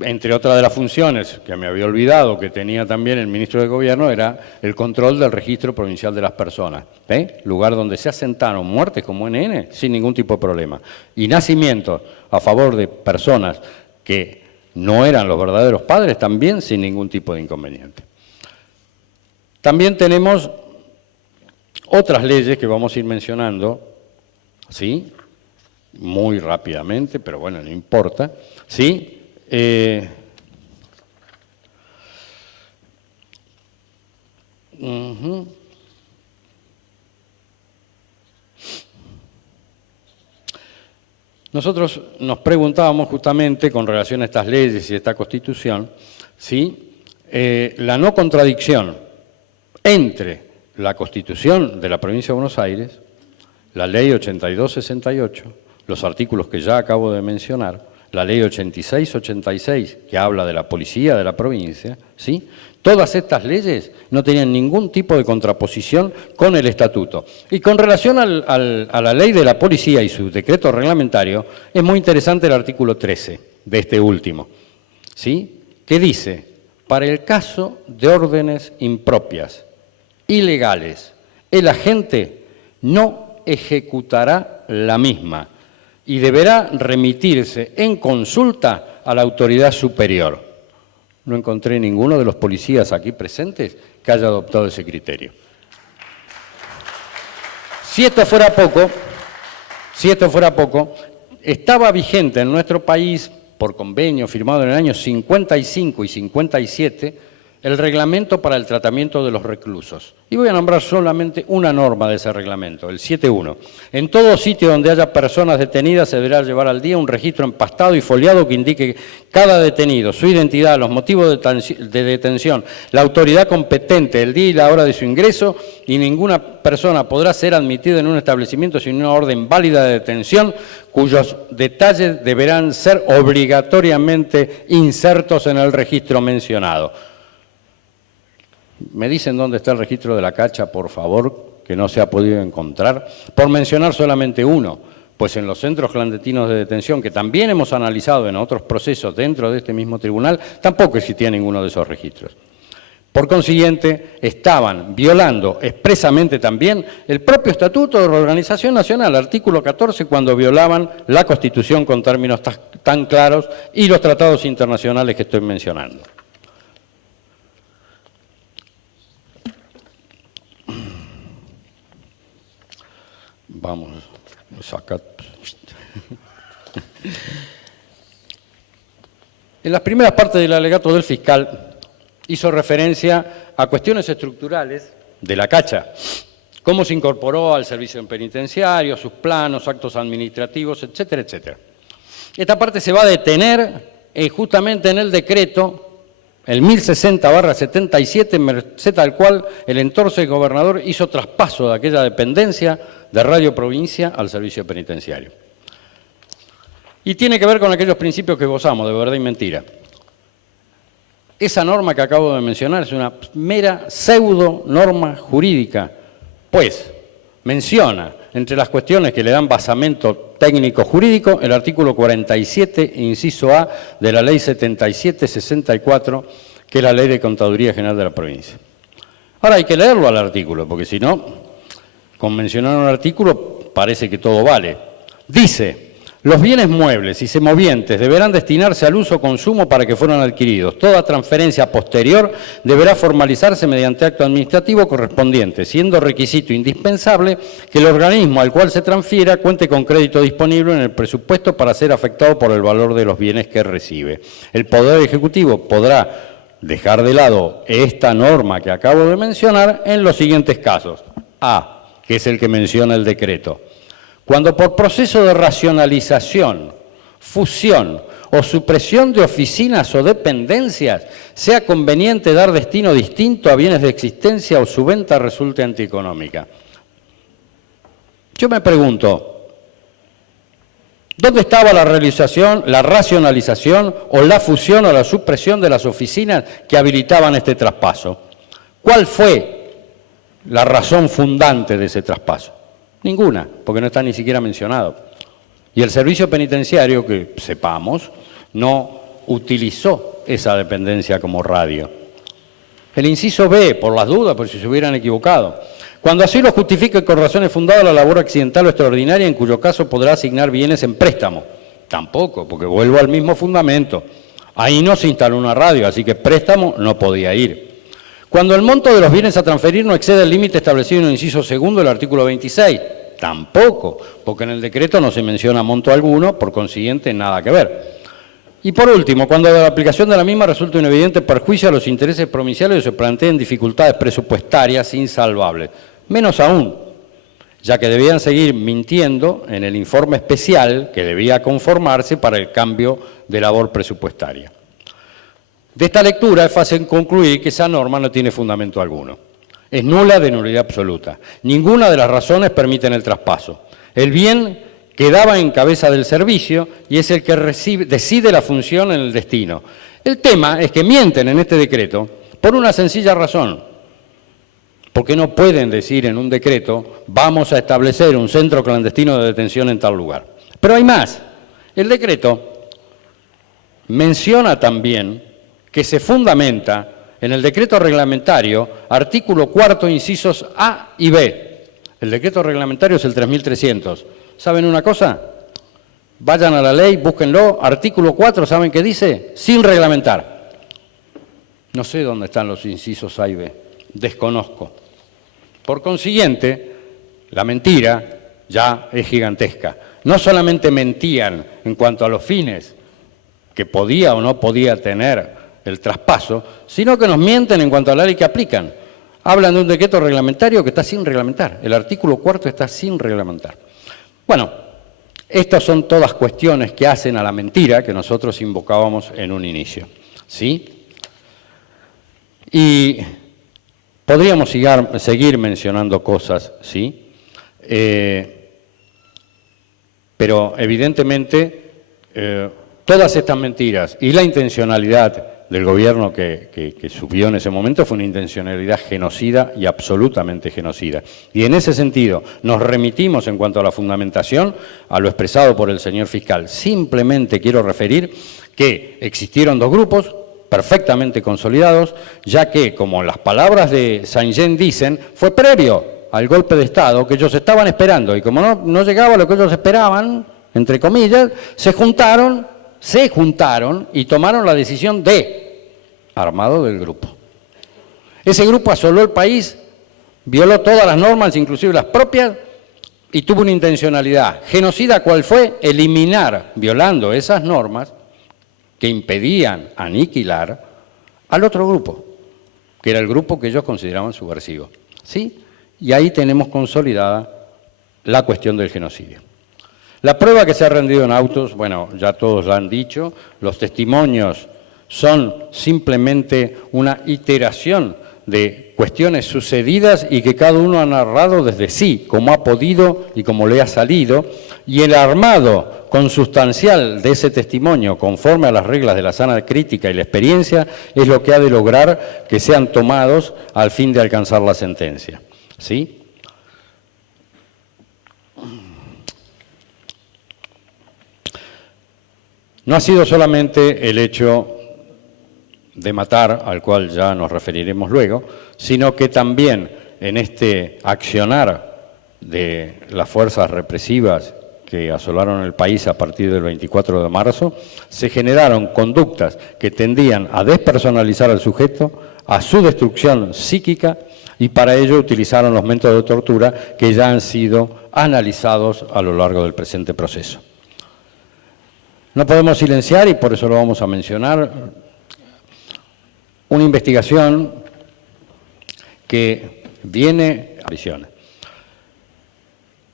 Entre otras de las funciones que me había olvidado que tenía también el ministro de Gobierno era el control del registro provincial de las personas, lugar donde se asentaron muertes como NN sin ningún tipo de problema, y nacimientos a favor de personas que no eran los verdaderos padres también sin ningún tipo de inconveniente. También tenemos otras leyes que vamos a ir mencionando, ¿sí?, muy rápidamente, pero bueno, no importa, ¿sí? Nosotros nos preguntábamos justamente con relación a estas leyes y a esta Constitución, ¿sí?, la no contradicción entre la Constitución de la Provincia de Buenos Aires, la Ley 8268, los artículos que ya acabo de mencionar, la Ley 8686, que habla de la policía de la provincia, ¿sí? Todas estas leyes no tenían ningún tipo de contraposición con el Estatuto. Y con relación a la Ley de la Policía y su decreto reglamentario, es muy interesante el artículo 13 de este último, ¿sí?, que dice, para el caso de órdenes impropias, ilegales, el agente no ejecutará la misma y deberá remitirse en consulta a la autoridad superior. No encontré ninguno de los policías aquí presentes que haya adoptado ese criterio. Si esto fuera poco, estaba vigente en nuestro país, por convenio firmado en el año 55 y 57, el reglamento para el tratamiento de los reclusos. Y voy a nombrar solamente una norma de ese reglamento, el 7.1. En todo sitio donde haya personas detenidas se deberá llevar al día un registro empastado y foliado que indique cada detenido, su identidad, los motivos de detención, la autoridad competente, el día y la hora de su ingreso, y ninguna persona podrá ser admitida en un establecimiento sin una orden válida de detención, cuyos detalles deberán ser obligatoriamente insertos en el registro mencionado. ¿Me dicen dónde está el registro de la cacha, por favor, que no se ha podido encontrar? Por mencionar solamente uno, pues en los centros clandestinos de detención, que también hemos analizado en otros procesos dentro de este mismo tribunal, tampoco existía ninguno de esos registros. Por consiguiente, estaban violando expresamente también el propio Estatuto de Reorganización Nacional, artículo 14, cuando violaban la Constitución con términos tan claros y los tratados internacionales que estoy mencionando. Vamos, saca. En las primeras partes del alegato del fiscal hizo referencia a cuestiones estructurales de la cacha, cómo se incorporó al servicio penitenciario, sus planos, actos administrativos, etcétera, etcétera. Esta parte se va a detener justamente en el decreto, el 1060/77, merced al cual el entonces gobernador hizo traspaso de aquella dependencia de Radio Provincia al servicio penitenciario. Y tiene que ver con aquellos principios que gozamos de verdad y mentira. Esa norma que acabo de mencionar es una mera pseudo norma jurídica, pues menciona entre las cuestiones que le dan basamento técnico-jurídico el artículo 47, inciso A, de la Ley 7764, que es la Ley de Contaduría General de la Provincia. Ahora hay que leerlo al artículo, porque si no, con mencionar un artículo parece que todo vale. Dice: los bienes muebles y semovientes deberán destinarse al uso o consumo para que fueron adquiridos. Toda transferencia posterior deberá formalizarse mediante acto administrativo correspondiente, siendo requisito indispensable que el organismo al cual se transfiera cuente con crédito disponible en el presupuesto para ser afectado por el valor de los bienes que recibe. El Poder Ejecutivo podrá dejar de lado esta norma que acabo de mencionar en los siguientes casos. A, que es el que menciona el decreto. Cuando por proceso de racionalización, fusión o supresión de oficinas o dependencias sea conveniente dar destino distinto a bienes de existencia o su venta resulte antieconómica. Yo me pregunto, ¿dónde estaba la racionalización o la fusión o la supresión de las oficinas que habilitaban este traspaso? ¿Cuál fue la razón fundante de ese traspaso? Ninguna, porque no está ni siquiera mencionado. Y el servicio penitenciario, que sepamos, no utilizó esa dependencia como radio. El inciso B, por las dudas, por si se hubieran equivocado. Cuando así lo justifique con razones fundadas la labor accidental o extraordinaria, en cuyo caso podrá asignar bienes en préstamo. Tampoco, porque vuelvo al mismo fundamento. Ahí no se instaló una radio, así que préstamo no podía ir. Cuando el monto de los bienes a transferir no excede el límite establecido en el inciso segundo del artículo 26, tampoco, porque en el decreto no se menciona monto alguno, por consiguiente nada que ver. Y por último, cuando de la aplicación de la misma resulta un evidente perjuicio a los intereses provinciales o se planteen dificultades presupuestarias insalvables, menos aún, ya que debían seguir mintiendo en el informe especial que debía conformarse para el cambio de labor presupuestaria. De esta lectura es fácil concluir que esa norma no tiene fundamento alguno. Es nula de nulidad absoluta. Ninguna de las razones permiten el traspaso. El bien quedaba en cabeza del servicio y es el que decide la función en el destino. El tema es que mienten en este decreto por una sencilla razón. Porque no pueden decir en un decreto, vamos a establecer un centro clandestino de detención en tal lugar. Pero hay más. El decreto menciona también que se fundamenta en el decreto reglamentario, artículo 4, incisos A y B. El decreto reglamentario es el 3300. ¿Saben una cosa? Vayan a la ley, búsquenlo, artículo 4, ¿saben qué dice? Sin reglamentar. No sé dónde están los incisos A y B, desconozco. Por consiguiente, la mentira ya es gigantesca. No solamente mentían en cuanto a los fines que podía o no podía tener el traspaso, sino que nos mienten en cuanto a la ley que aplican. Hablan de un decreto reglamentario que está sin reglamentar. El artículo 4 está sin reglamentar. Bueno, estas son todas cuestiones que hacen a la mentira que nosotros invocábamos en un inicio. ¿Sí? Y podríamos seguir mencionando cosas, ¿sí? Pero evidentemente todas estas mentiras y la intencionalidad del gobierno que subió en ese momento fue una intencionalidad genocida y absolutamente genocida. Y en ese sentido nos remitimos en cuanto a la fundamentación a lo expresado por el señor fiscal. Simplemente quiero referir que existieron dos grupos perfectamente consolidados, ya que, como las palabras de Saint-Jean dicen, fue previo al golpe de Estado que ellos estaban esperando y como no llegaba lo que ellos esperaban, entre comillas, se juntaron y tomaron la decisión de armado del grupo. Ese grupo asoló el país, violó todas las normas, inclusive las propias, y tuvo una intencionalidad genocida. ¿Cuál fue? Eliminar, violando esas normas que impedían aniquilar al otro grupo, que era el grupo que ellos consideraban subversivo. ¿Sí? Y ahí tenemos consolidada la cuestión del genocidio. La prueba que se ha rendido en autos, bueno, ya todos la han dicho, los testimonios son simplemente una iteración de cuestiones sucedidas y que cada uno ha narrado desde sí, como ha podido y como le ha salido, y el armado consustancial de ese testimonio, conforme a las reglas de la sana crítica y la experiencia, es lo que ha de lograr que sean tomados al fin de alcanzar la sentencia. ¿Sí? No ha sido solamente el hecho de matar, al cual ya nos referiremos luego, sino que también en este accionar de las fuerzas represivas que asolaron el país a partir del 24 de marzo, se generaron conductas que tendían a despersonalizar al sujeto, a su destrucción psíquica, y para ello utilizaron los métodos de tortura que ya han sido analizados a lo largo del presente proceso. No podemos silenciar, y por eso lo vamos a mencionar, una investigación que viene a prisiones.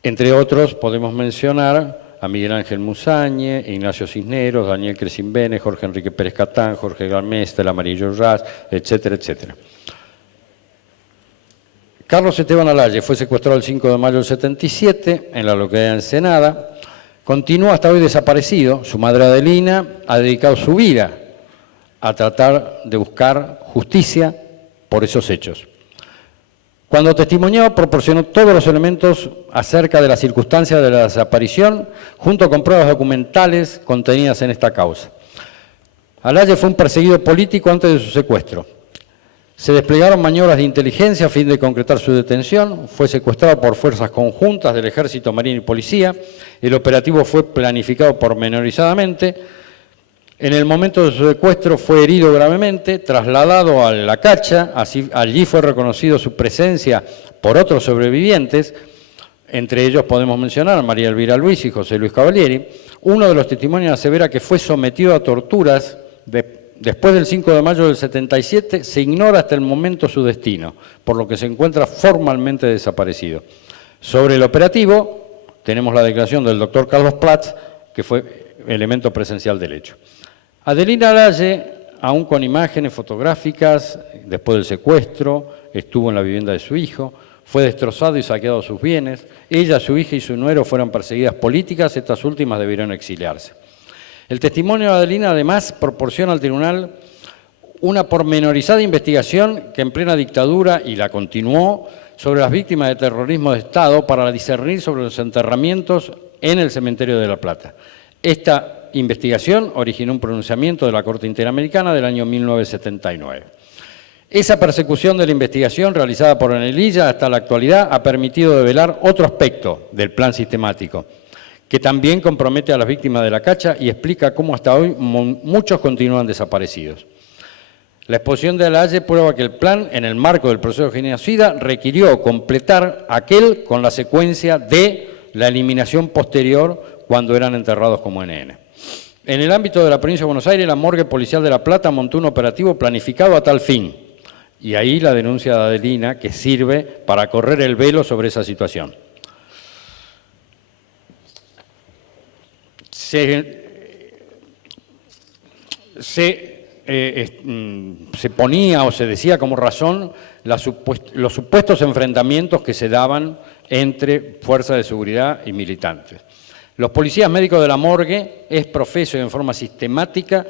Entre otros podemos mencionar a Miguel Ángel Musañe, Ignacio Cisneros, Daniel Cresimbene, Jorge Enrique Pérez Catán, Jorge Galmeste, Amarillo Ras, etcétera, etcétera. Carlos Esteban Alaye fue secuestrado el 5 de mayo del 77 en la localidad de Ensenada. Continúa hasta hoy desaparecido. Su madre Adelina ha dedicado su vida a tratar de buscar justicia por esos hechos. Cuando testimonió, proporcionó todos los elementos acerca de las circunstancias de la desaparición, junto con pruebas documentales contenidas en esta causa. Alaye fue un perseguido político antes de su secuestro. Se desplegaron maniobras de inteligencia a fin de concretar su detención. Fue secuestrado por fuerzas conjuntas del Ejército, Marina y Policía. El operativo fue planificado pormenorizadamente. En el momento de su secuestro fue herido gravemente, trasladado a La Cacha. Allí fue reconocido su presencia por otros sobrevivientes. Entre ellos podemos mencionar a María Elvira Luis y José Luis Cavalieri. Uno de los testimonios asevera que fue sometido a torturas después del 5 de mayo del 77, se ignora hasta el momento su destino, por lo que se encuentra formalmente desaparecido. Sobre el operativo, tenemos la declaración del doctor Carlos Platz, que fue elemento presencial del hecho. Adelina Alaye, aún con imágenes fotográficas, después del secuestro, estuvo en la vivienda de su hijo, fue destrozado y saqueado sus bienes. Ella, su hija y su nuero fueron perseguidas políticas, estas últimas debieron exiliarse. El testimonio de Adelina, además, proporciona al tribunal una pormenorizada investigación que en plena dictadura, y la continuó, sobre las víctimas de terrorismo de Estado para discernir sobre los enterramientos en el cementerio de La Plata. Esta investigación originó un pronunciamiento de la Corte Interamericana del año 1979. Esa persecución de la investigación realizada por Anelilla hasta la actualidad ha permitido develar otro aspecto del plan sistemático, que también compromete a las víctimas de La Cacha y explica cómo hasta hoy muchos continúan desaparecidos. La exposición de Alaye prueba que el plan, en el marco del proceso genocida, requirió completar aquel con la secuencia de la eliminación posterior cuando eran enterrados como NN. En el ámbito de la provincia de Buenos Aires, la morgue policial de La Plata montó un operativo planificado a tal fin. Y ahí la denuncia de Adelina, que sirve para correr el velo sobre esa situación. Se ponía o se decía como razón los supuestos enfrentamientos que se daban entre fuerzas de seguridad y militantes. Los policías médicos de la morgue, exprofeso y en forma sistemática,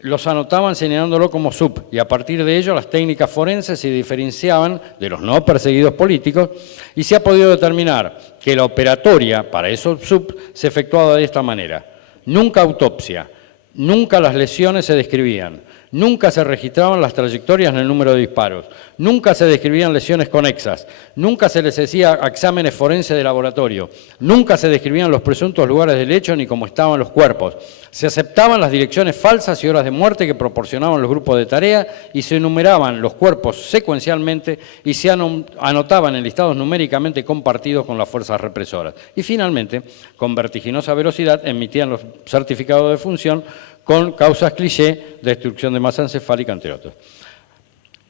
los anotaban señalándolo como sub, y a partir de ello las técnicas forenses se diferenciaban de los no perseguidos políticos, y se ha podido determinar que la operatoria para esos sub se efectuaba de esta manera: nunca autopsia, nunca las lesiones se describían, nunca se registraban las trayectorias en el número de disparos, nunca se describían lesiones conexas, nunca se les hacía exámenes forenses de laboratorio, nunca se describían los presuntos lugares del hecho ni cómo estaban los cuerpos. Se aceptaban las direcciones falsas y horas de muerte que proporcionaban los grupos de tarea y se enumeraban los cuerpos secuencialmente y se anotaban en listados numéricamente compartidos con las fuerzas represoras. Y finalmente, con vertiginosa velocidad, emitían los certificados de función con causas cliché, destrucción de masa encefálica, entre otros.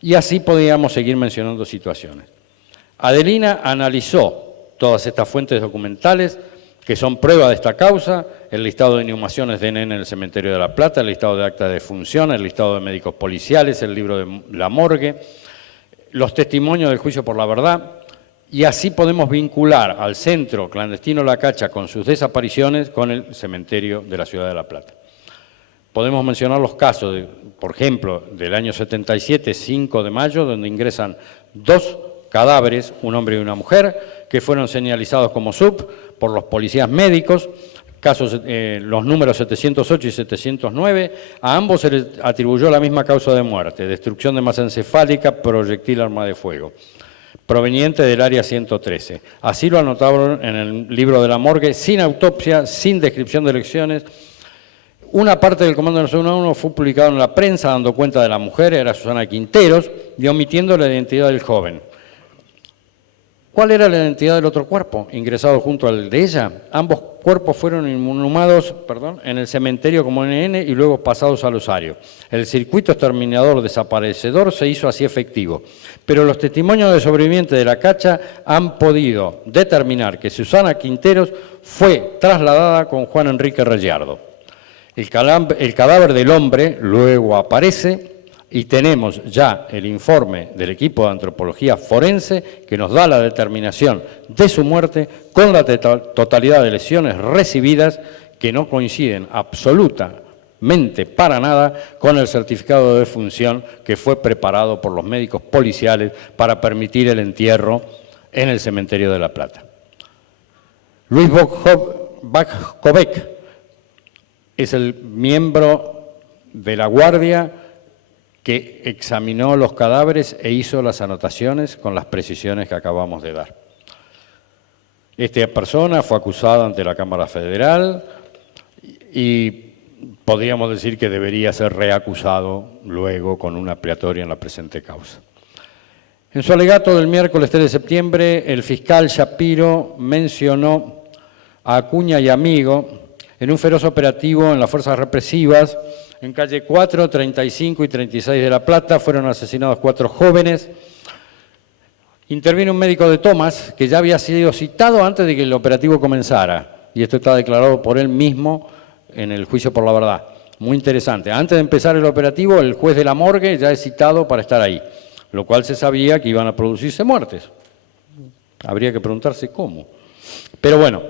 Y así podíamos seguir mencionando situaciones. Adelina analizó todas estas fuentes documentales que son prueba de esta causa, el listado de inhumaciones de NN en el Cementerio de La Plata, el listado de actas de defunción, el listado de médicos policiales, el libro de la morgue, los testimonios del juicio por la verdad, y así podemos vincular al centro clandestino La Cacha con sus desapariciones con el cementerio de la ciudad de La Plata. Podemos mencionar los casos, por ejemplo, del año 77, 5 de mayo, donde ingresan 2 cadáveres, un hombre y una mujer, que fueron señalizados como sub por los policías médicos, casos, los números 708 y 709, a ambos se les atribuyó la misma causa de muerte, destrucción de masa encefálica, proyectil arma de fuego, proveniente del área 113. Así lo anotaron en el libro de la morgue, sin autopsia, sin descripción de lesiones. Una parte del Comando Nacional 1 fue publicado en la prensa dando cuenta de la mujer, era Susana Quinteros, y omitiendo la identidad del joven. ¿Cuál era la identidad del otro cuerpo, ingresado junto al de ella? Ambos cuerpos fueron inhumados en el cementerio como NN y luego pasados al osario. El circuito exterminador desaparecedor se hizo así efectivo, pero los testimonios de sobrevivientes de La Cacha han podido determinar que Susana Quinteros fue trasladada con Juan Enrique Reyardo. El cadáver del hombre luego aparece y tenemos ya el informe del equipo de antropología forense que nos da la determinación de su muerte con la totalidad de lesiones recibidas que no coinciden absolutamente para nada con el certificado de defunción que fue preparado por los médicos policiales para permitir el entierro en el cementerio de La Plata. Luis Bajkovec es el miembro de la Guardia que examinó los cadáveres e hizo las anotaciones con las precisiones que acabamos de dar. Esta persona fue acusada ante la Cámara Federal y podríamos decir que debería ser reacusado luego con una ampliatoria en la presente causa. En su alegato del miércoles 3 de septiembre, el fiscal Shapiro mencionó a Acuña y Amigo en un feroz operativo en las fuerzas represivas. En calle 4, 35 y 36 de La Plata fueron asesinados 4 jóvenes. Intervino un médico de Tomás que ya había sido citado antes de que el operativo comenzara. Y esto está declarado por él mismo en el juicio por la verdad. Muy interesante. Antes de empezar el operativo, el juez de la morgue ya es citado para estar ahí, lo cual se sabía que iban a producirse muertes. Habría que preguntarse cómo. Pero bueno,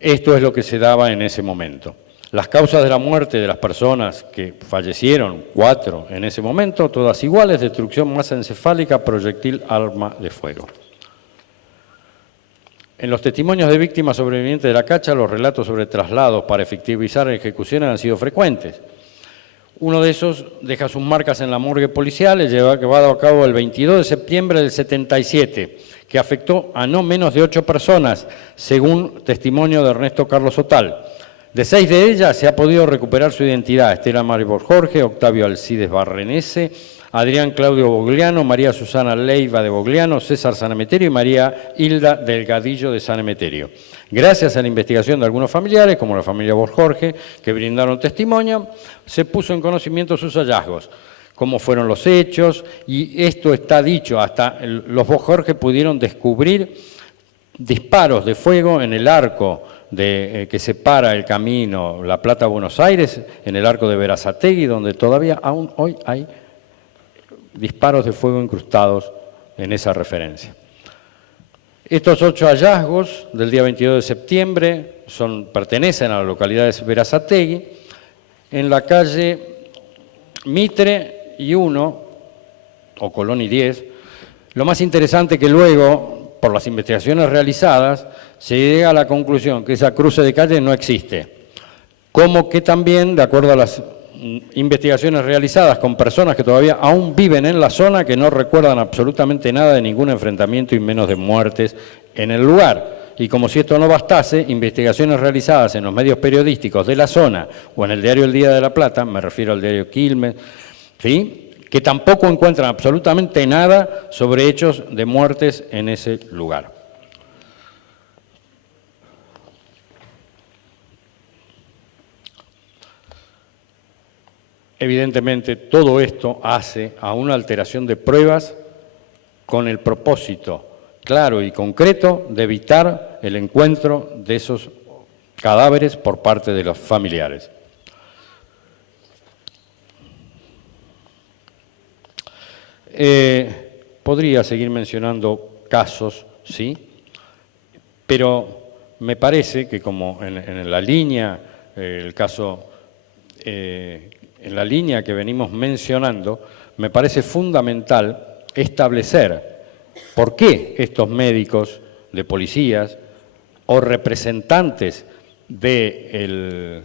esto es lo que se daba en ese momento. Las causas de la muerte de las personas que fallecieron, 4 en ese momento, todas iguales: destrucción masa encefálica, proyectil, arma de fuego. En los testimonios de víctimas sobrevivientes de La Cacha, los relatos sobre traslados para efectivizar ejecuciones han sido frecuentes. Uno de esos deja sus marcas en la morgue policial, llevado a cabo el 22 de septiembre del 77, que afectó a no menos de 8 personas, según testimonio de Ernesto Carlos Otal. De 6 de ellas se ha podido recuperar su identidad: Estela Maribor Jorge, Octavio Alcides Barrenese, Adrián Claudio Bogliano, María Susana Leiva de Bogliano, César San Emeterio y María Hilda Delgadillo de San Emeterio. Gracias a la investigación de algunos familiares, como la familia Borjorge, que brindaron testimonio, se puso en conocimiento sus hallazgos, cómo fueron los hechos, y esto está dicho, hasta los Borjorge pudieron descubrir disparos de fuego en el arco que separa el camino La Plata-Buenos Aires, en el arco de Berazategui, donde todavía aún hoy hay disparos de fuego incrustados en esa referencia. Estos 8 hallazgos del día 22 de septiembre pertenecen a la localidad de Berazategui, en la calle Mitre y 1, o Colón y 10. Lo más interesante que luego, por las investigaciones realizadas, se llega a la conclusión que esa cruce de calle no existe, como que también, de acuerdo a las investigaciones realizadas con personas que todavía aún viven en la zona, que no recuerdan absolutamente nada de ningún enfrentamiento y menos de muertes en el lugar. Y como si esto no bastase, investigaciones realizadas en los medios periodísticos de la zona o en el diario El Día de La Plata, me refiero al diario Quilmes, ¿sí?, que tampoco encuentran absolutamente nada sobre hechos de muertes en ese lugar. Evidentemente, todo esto hace a una alteración de pruebas con el propósito claro y concreto de evitar el encuentro de esos cadáveres por parte de los familiares. Podría seguir mencionando casos, ¿sí? Pero me parece que como en la línea, el caso, en la línea que venimos mencionando, me parece fundamental establecer por qué estos médicos de policías o representantes del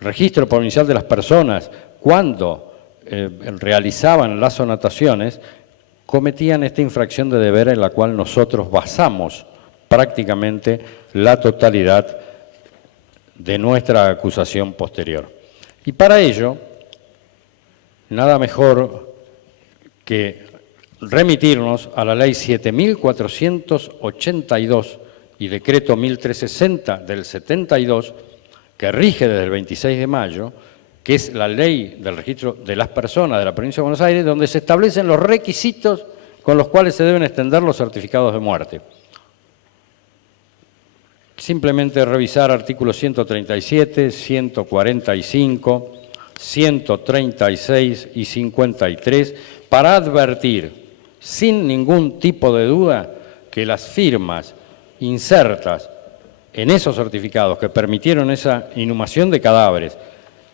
registro provincial de las personas, cuando realizaban las anotaciones, cometían esta infracción de deber en la cual nosotros basamos prácticamente la totalidad de nuestra acusación posterior. Y para ello, nada mejor que remitirnos a la Ley 7.482 y Decreto 1.360 del 72, que rige desde el 26 de mayo, que es la ley del registro de las personas de la provincia de Buenos Aires, donde se establecen los requisitos con los cuales se deben extender los certificados de muerte. Simplemente revisar artículos 137, 145, 136 y 53 para advertir, sin ningún tipo de duda, que las firmas insertas en esos certificados que permitieron esa inhumación de cadáveres,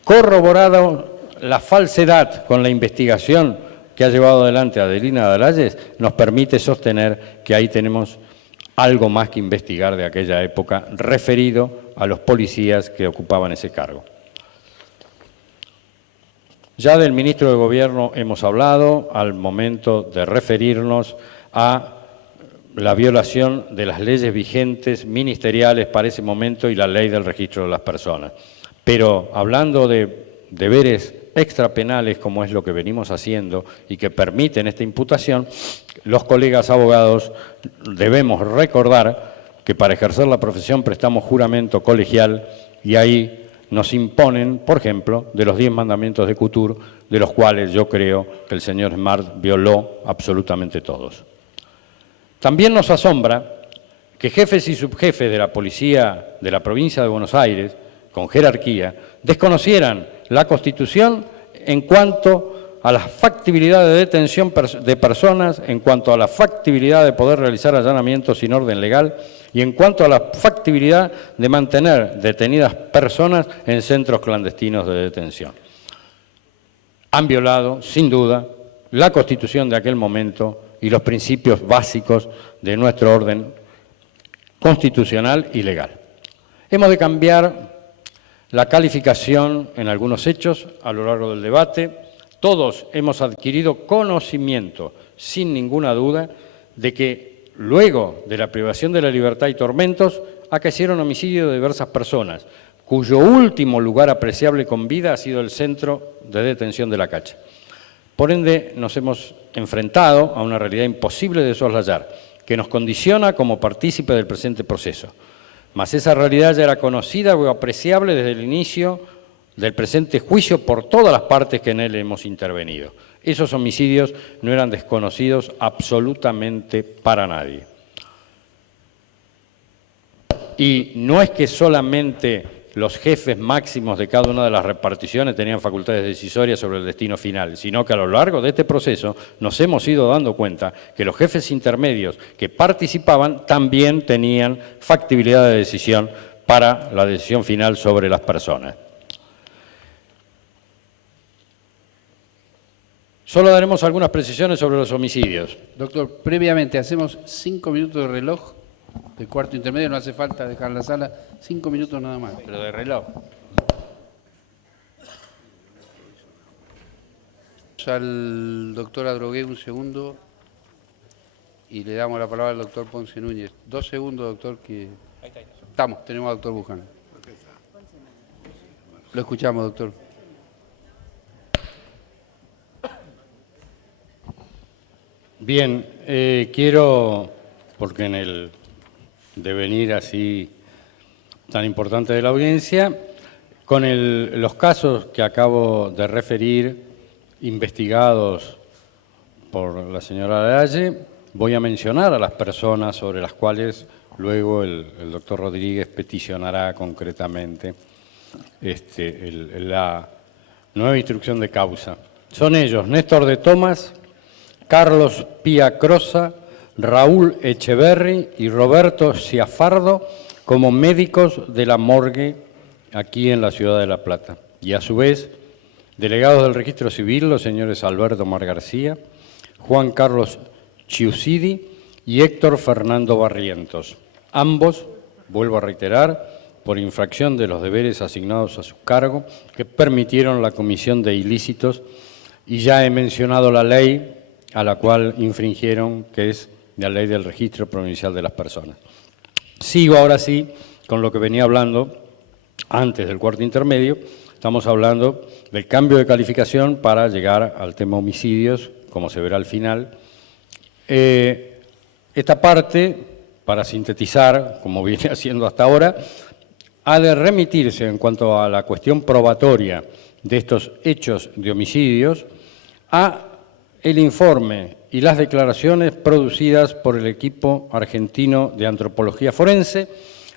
corroborado la falsedad con la investigación que ha llevado adelante Adelina Dalayes, nos permite sostener que ahí tenemos algo más que investigar de aquella época referido a los policías que ocupaban ese cargo. Ya del ministro de Gobierno hemos hablado al momento de referirnos a la violación de las leyes vigentes ministeriales para ese momento y la ley del registro de las personas. Pero hablando de deberes extrapenales, como es lo que venimos haciendo y que permiten esta imputación, los colegas abogados debemos recordar que para ejercer la profesión prestamos juramento colegial y ahí nos imponen, por ejemplo, de los 10 mandamientos de Couture, de los cuales yo creo que el señor Smart violó absolutamente todos. También nos asombra que jefes y subjefes de la policía de la provincia de Buenos Aires, con jerarquía, desconocieran la Constitución en cuanto a la factibilidad de detención de personas, en cuanto a la factibilidad de poder realizar allanamientos sin orden legal y en cuanto a la factibilidad de mantener detenidas personas en centros clandestinos de detención. Han violado, sin duda, la Constitución de aquel momento y los principios básicos de nuestro orden constitucional y legal. Hemos de cambiar la calificación en algunos hechos a lo largo del debate. Todos hemos adquirido conocimiento, sin ninguna duda, de que luego de la privación de la libertad y tormentos, acaecieron homicidios de diversas personas, cuyo último lugar apreciable con vida ha sido el centro de detención de La Cacha. Por ende, nos hemos enfrentado a una realidad imposible de soslayar, que nos condiciona como partícipe del presente proceso. Mas esa realidad ya era conocida o apreciable desde el inicio del presente juicio por todas las partes que en él hemos intervenido. Esos homicidios no eran desconocidos absolutamente para nadie. Y no es que solamente los jefes máximos de cada una de las reparticiones tenían facultades decisorias sobre el destino final, sino que a lo largo de este proceso nos hemos ido dando cuenta que los jefes intermedios que participaban también tenían factibilidad de decisión para la decisión final sobre las personas. Solo daremos algunas precisiones sobre los homicidios. Doctor, previamente hacemos 5 minutos de reloj de cuarto intermedio, no hace falta dejar la sala, 5 minutos nada más. Pero de reloj. Al doctor Adrogué un segundo y le damos la palabra al doctor Ponce Núñez. 2 segundos, doctor, que estamos, tenemos al doctor Buján. Lo escuchamos, doctor. Bien, quiero, porque en el devenir así tan importante de la audiencia, con los casos que acabo de referir, investigados por la señora Dalle, voy a mencionar a las personas sobre las cuales luego el doctor Rodríguez peticionará concretamente la nueva instrucción de causa. Son ellos: Néstor de Tomás, Carlos Pía Crosa, Raúl Echeverri y Roberto Ciafardo como médicos de la morgue aquí en la ciudad de La Plata. Y a su vez, delegados del Registro Civil, los señores Alberto Mar García, Juan Carlos Chiusidi y Héctor Fernando Barrientos. Ambos, vuelvo a reiterar, por infracción de los deberes asignados a su cargo, que permitieron la comisión de ilícitos, y ya he mencionado la ley a la cual infringieron, que es la ley del Registro Provincial de las Personas. Sigo ahora sí con lo que venía hablando antes del cuarto intermedio. Estamos hablando del cambio de calificación para llegar al tema homicidios, como se verá al final. Esta parte, para sintetizar, como viene haciendo hasta ahora, ha de remitirse en cuanto a la cuestión probatoria de estos hechos de homicidios a el informe y las declaraciones producidas por el equipo argentino de antropología forense.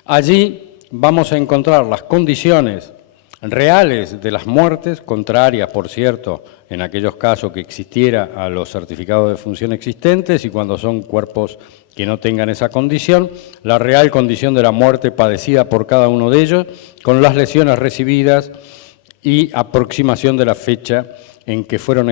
Allí vamos a encontrar las condiciones reales de las muertes, contrarias, por cierto, en aquellos casos que existiera a los certificados de función existentes, y cuando son cuerpos que no tengan esa condición, la real condición de la muerte padecida por cada uno de ellos, con las lesiones recibidas y aproximación de la fecha en que fueron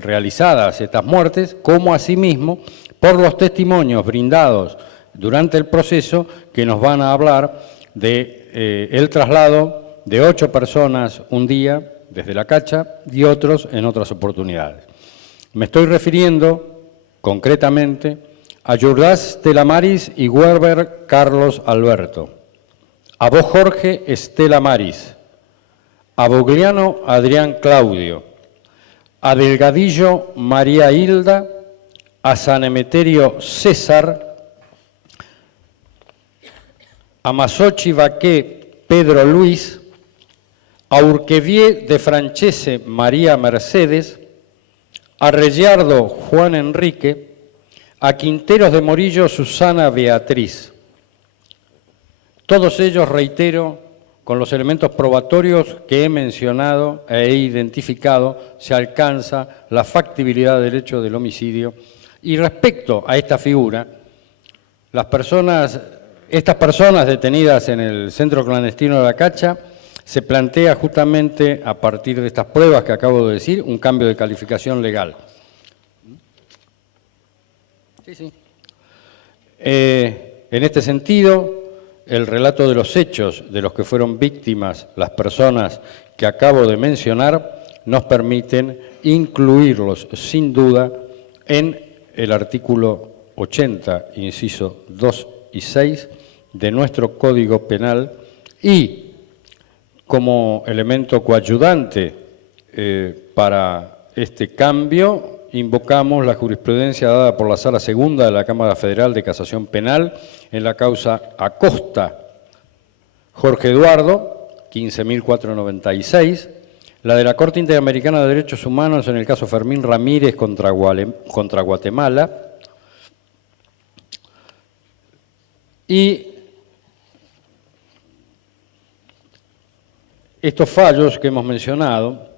realizadas estas muertes, como asimismo por los testimonios brindados durante el proceso, que nos van a hablar de el traslado de 8 personas un día desde La Cacha y otros en otras oportunidades. Me estoy refiriendo concretamente a Yurdás Telamaris y Werber Carlos Alberto, a vos Jorge Estela Maris, a Bogliano Adrián Claudio, a Delgadillo María Hilda, a San Emeterio César, a Masochi Vaqué Pedro Luis, a Urquevier de Francese María Mercedes, a Regiardo Juan Enrique, a Quinteros de Morillo Susana Beatriz. Todos ellos, reitero, con los elementos probatorios que he mencionado e he identificado, se alcanza la factibilidad del hecho del homicidio. Y respecto a esta figura, estas personas detenidas en el centro clandestino de La Cacha, se plantea justamente a partir de estas pruebas que acabo de decir, un cambio de calificación legal. En este sentido, el relato de los hechos de los que fueron víctimas las personas que acabo de mencionar nos permiten incluirlos sin duda en el artículo 80, inciso 2 y 6 de nuestro Código Penal, y como elemento coayudante para este cambio invocamos la jurisprudencia dada por la Sala Segunda de la Cámara Federal de Casación Penal en la causa Acosta Jorge Eduardo, 15.496, la de la Corte Interamericana de Derechos Humanos en el caso Fermín Ramírez contra Guatemala, y estos fallos que hemos mencionado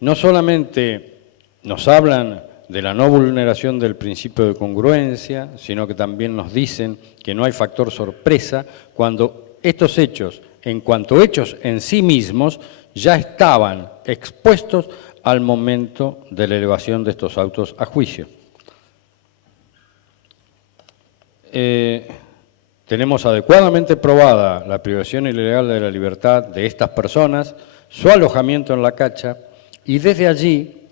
no solamente nos hablan de la no vulneración del principio de congruencia, sino que también nos dicen que no hay factor sorpresa cuando estos hechos, en cuanto hechos en sí mismos, ya estaban expuestos al momento de la elevación de estos autos a juicio. Tenemos adecuadamente probada la privación ilegal de la libertad de estas personas, su alojamiento en La Cacha, y desde allí,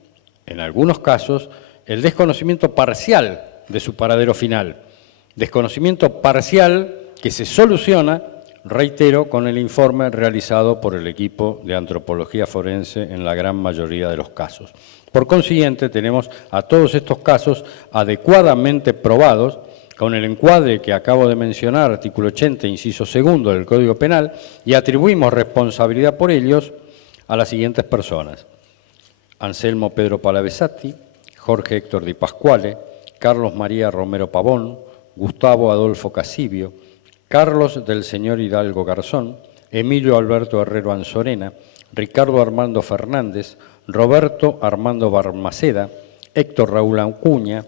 en algunos casos, el desconocimiento parcial de su paradero final. Desconocimiento parcial que se soluciona, reitero, con el informe realizado por el equipo de antropología forense en la gran mayoría de los casos. Por consiguiente, tenemos a todos estos casos adecuadamente probados, con el encuadre que acabo de mencionar, artículo 80, inciso segundo del Código Penal, y atribuimos responsabilidad por ellos a las siguientes personas: Anselmo Pedro Palavesati, Jorge Héctor Di Pasquale, Carlos María Romero Pavón, Gustavo Adolfo Casibio, Carlos del señor Hidalgo Garzón, Emilio Alberto Herrero Anzorena, Ricardo Armando Fernández, Roberto Armando Barmaceda, Héctor Raúl Acuña,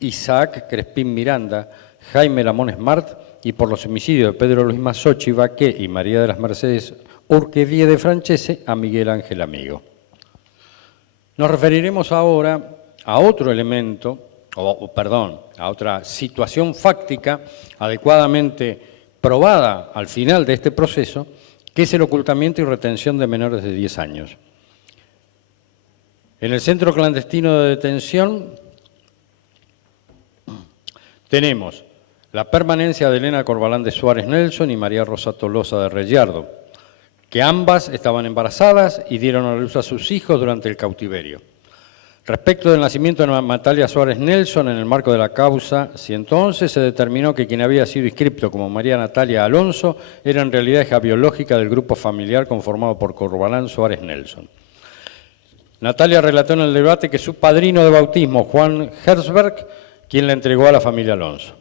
Isaac Crespín Miranda, Jaime Lamón Smart, y por los homicidios de Pedro Luis Masochi Baqué y María de las Mercedes Urquedie de Francese a Miguel Ángel Amigo. Nos referiremos ahora a otro elemento, a otra situación fáctica adecuadamente probada al final de este proceso, que es el ocultamiento y retención de menores de 10 años. En el centro clandestino de detención tenemos la permanencia de Elena Corbalán de Suárez Nelson y María Rosa Tolosa de Rellardo, que ambas estaban embarazadas y dieron a luz a sus hijos durante el cautiverio. Respecto del nacimiento de Natalia Suárez Nelson, en el marco de la causa 111, se determinó que quien había sido inscripto como María Natalia Alonso era en realidad hija biológica del grupo familiar conformado por Corbalán Suárez Nelson. Natalia relató en el debate que su padrino de bautismo, Juan Herzberg, quien la entregó a la familia Alonso.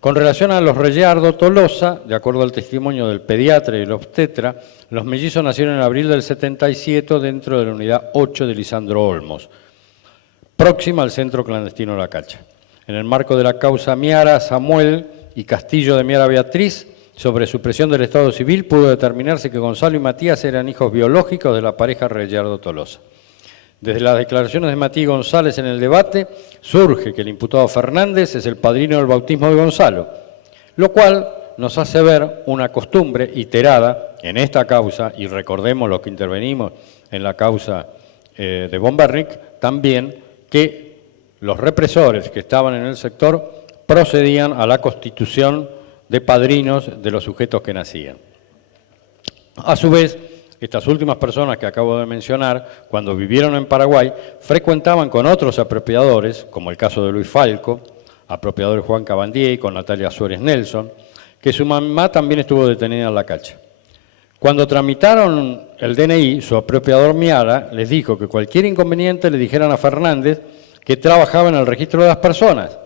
Con relación a los Rellardo Tolosa, de acuerdo al testimonio del pediatra y el obstetra, los mellizos nacieron en abril del 77 dentro de la unidad 8 de Lisandro Olmos, próxima al centro clandestino La Cacha. En el marco de la causa Miara Samuel y Castillo de Miara Beatriz, sobre supresión del Estado Civil, pudo determinarse que Gonzalo y Matías eran hijos biológicos de la pareja Rellardo Tolosa. Desde las declaraciones de Matías González en el debate, surge que el imputado Fernández es el padrino del bautismo de Gonzalo, lo cual nos hace ver una costumbre iterada en esta causa, y recordemos los que intervenimos en la causa de Bombernick, también que los represores que estaban en el sector procedían a la constitución de padrinos de los sujetos que nacían. A su vez, estas últimas personas que acabo de mencionar, cuando vivieron en Paraguay, frecuentaban con otros apropiadores, como el caso de Luis Falco, apropiador Juan Cabandier, con Natalia Suárez Nelson, que su mamá también estuvo detenida en La Cacha. Cuando tramitaron el DNI, su apropiador Miara les dijo que cualquier inconveniente le dijeran a Fernández que trabajaba en el registro de las personas.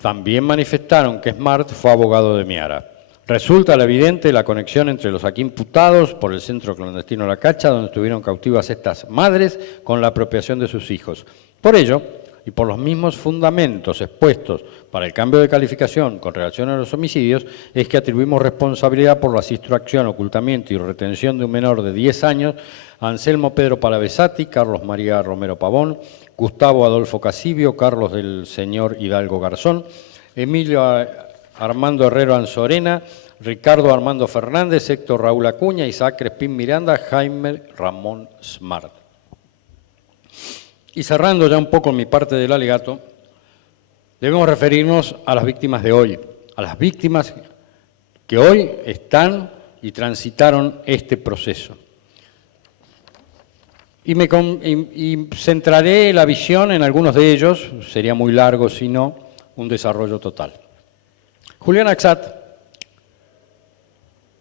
También manifestaron que Smart fue abogado de Miara. Resulta evidente la conexión entre los aquí imputados por el centro clandestino La Cacha, donde estuvieron cautivas estas madres, con la apropiación de sus hijos. Por ello, y por los mismos fundamentos expuestos para el cambio de calificación con relación a los homicidios, es que atribuimos responsabilidad por la sustracción, ocultamiento y retención de un menor de 10 años a Anselmo Pedro Palavesati, Carlos María Romero Pavón, Gustavo Adolfo Casibio, Carlos del señor Hidalgo Garzón, Emilio Armando Herrero Anzorena, Ricardo Armando Fernández, Héctor Raúl Acuña, Isaac Crespín Miranda, Jaime Ramón Smart. Y cerrando ya un poco mi parte del alegato, debemos referirnos a las víctimas de hoy, a las víctimas que hoy están y transitaron este proceso. Y centraré la visión en algunos de ellos, sería muy largo si no, un desarrollo total. Julián Axat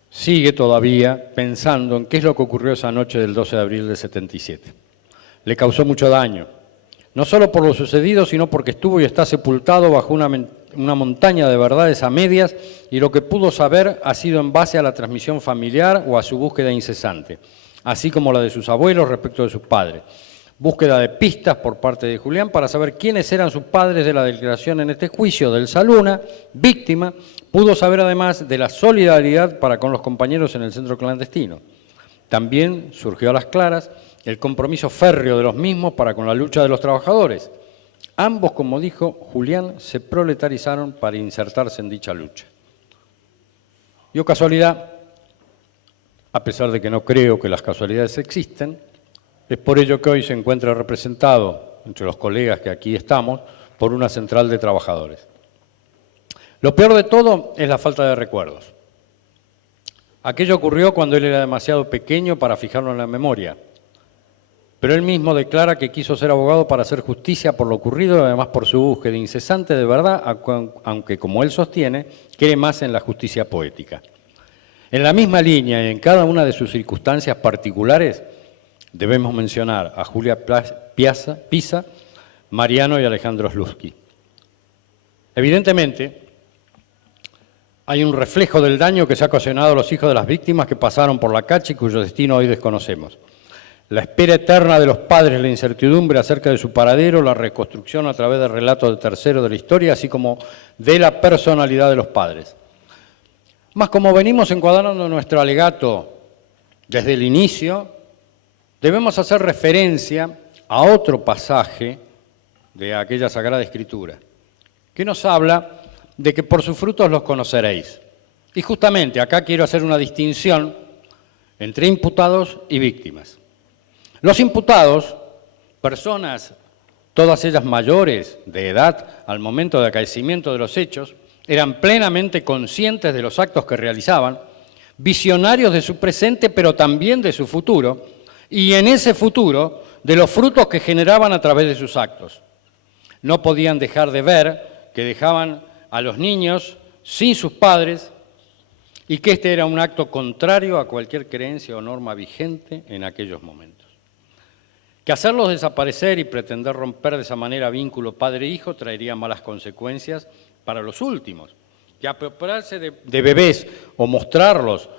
sigue todavía pensando en qué es lo que ocurrió esa noche del 12 de abril del 77. Le causó mucho daño, no solo por lo sucedido, sino porque estuvo y está sepultado bajo una montaña de verdades a medias, y lo que pudo saber ha sido en base a la transmisión familiar o a su búsqueda incesante, así como la de sus abuelos respecto de sus padres. Búsqueda de pistas por parte de Julián para saber quiénes eran sus padres de la declaración en este juicio del Saluna, víctima, pudo saber además de la solidaridad para con los compañeros en el centro clandestino. También surgió a las claras el compromiso férreo de los mismos para con la lucha de los trabajadores. Ambos, como dijo Julián, se proletarizaron para insertarse en dicha lucha. Dio casualidad, a pesar de que no creo que las casualidades existen, es por ello que hoy se encuentra representado, entre los colegas que aquí estamos, por una central de trabajadores. Lo peor de todo es la falta de recuerdos. Aquello ocurrió cuando él era demasiado pequeño para fijarlo en la memoria, pero él mismo declara que quiso ser abogado para hacer justicia por lo ocurrido y además por su búsqueda incesante de verdad, aunque, como él sostiene, cree más en la justicia poética. En la misma línea y en cada una de sus circunstancias particulares, debemos mencionar a Julia Pisa, Mariano y Alejandro Slutsky. Evidentemente, hay un reflejo del daño que se ha ocasionado a los hijos de las víctimas que pasaron por la calle y cuyo destino hoy desconocemos. La espera eterna de los padres, la incertidumbre acerca de su paradero, la reconstrucción a través de relatos de terceros de la historia, así como de la personalidad de los padres. Más como venimos encuadrando nuestro alegato desde el inicio, debemos hacer referencia a otro pasaje de aquella Sagrada Escritura, que nos habla de que por sus frutos los conoceréis. Y justamente acá quiero hacer una distinción entre imputados y víctimas. Los imputados, personas, todas ellas mayores de edad al momento de acaecimiento de los hechos, eran plenamente conscientes de los actos que realizaban, visionarios de su presente, pero también de su futuro, y en ese futuro, de los frutos que generaban a través de sus actos. No podían dejar de ver que dejaban a los niños sin sus padres y que este era un acto contrario a cualquier creencia o norma vigente en aquellos momentos. Que hacerlos desaparecer y pretender romper de esa manera vínculo padre-hijo traería malas consecuencias para los últimos. Que apropiarse de bebés o mostrarlos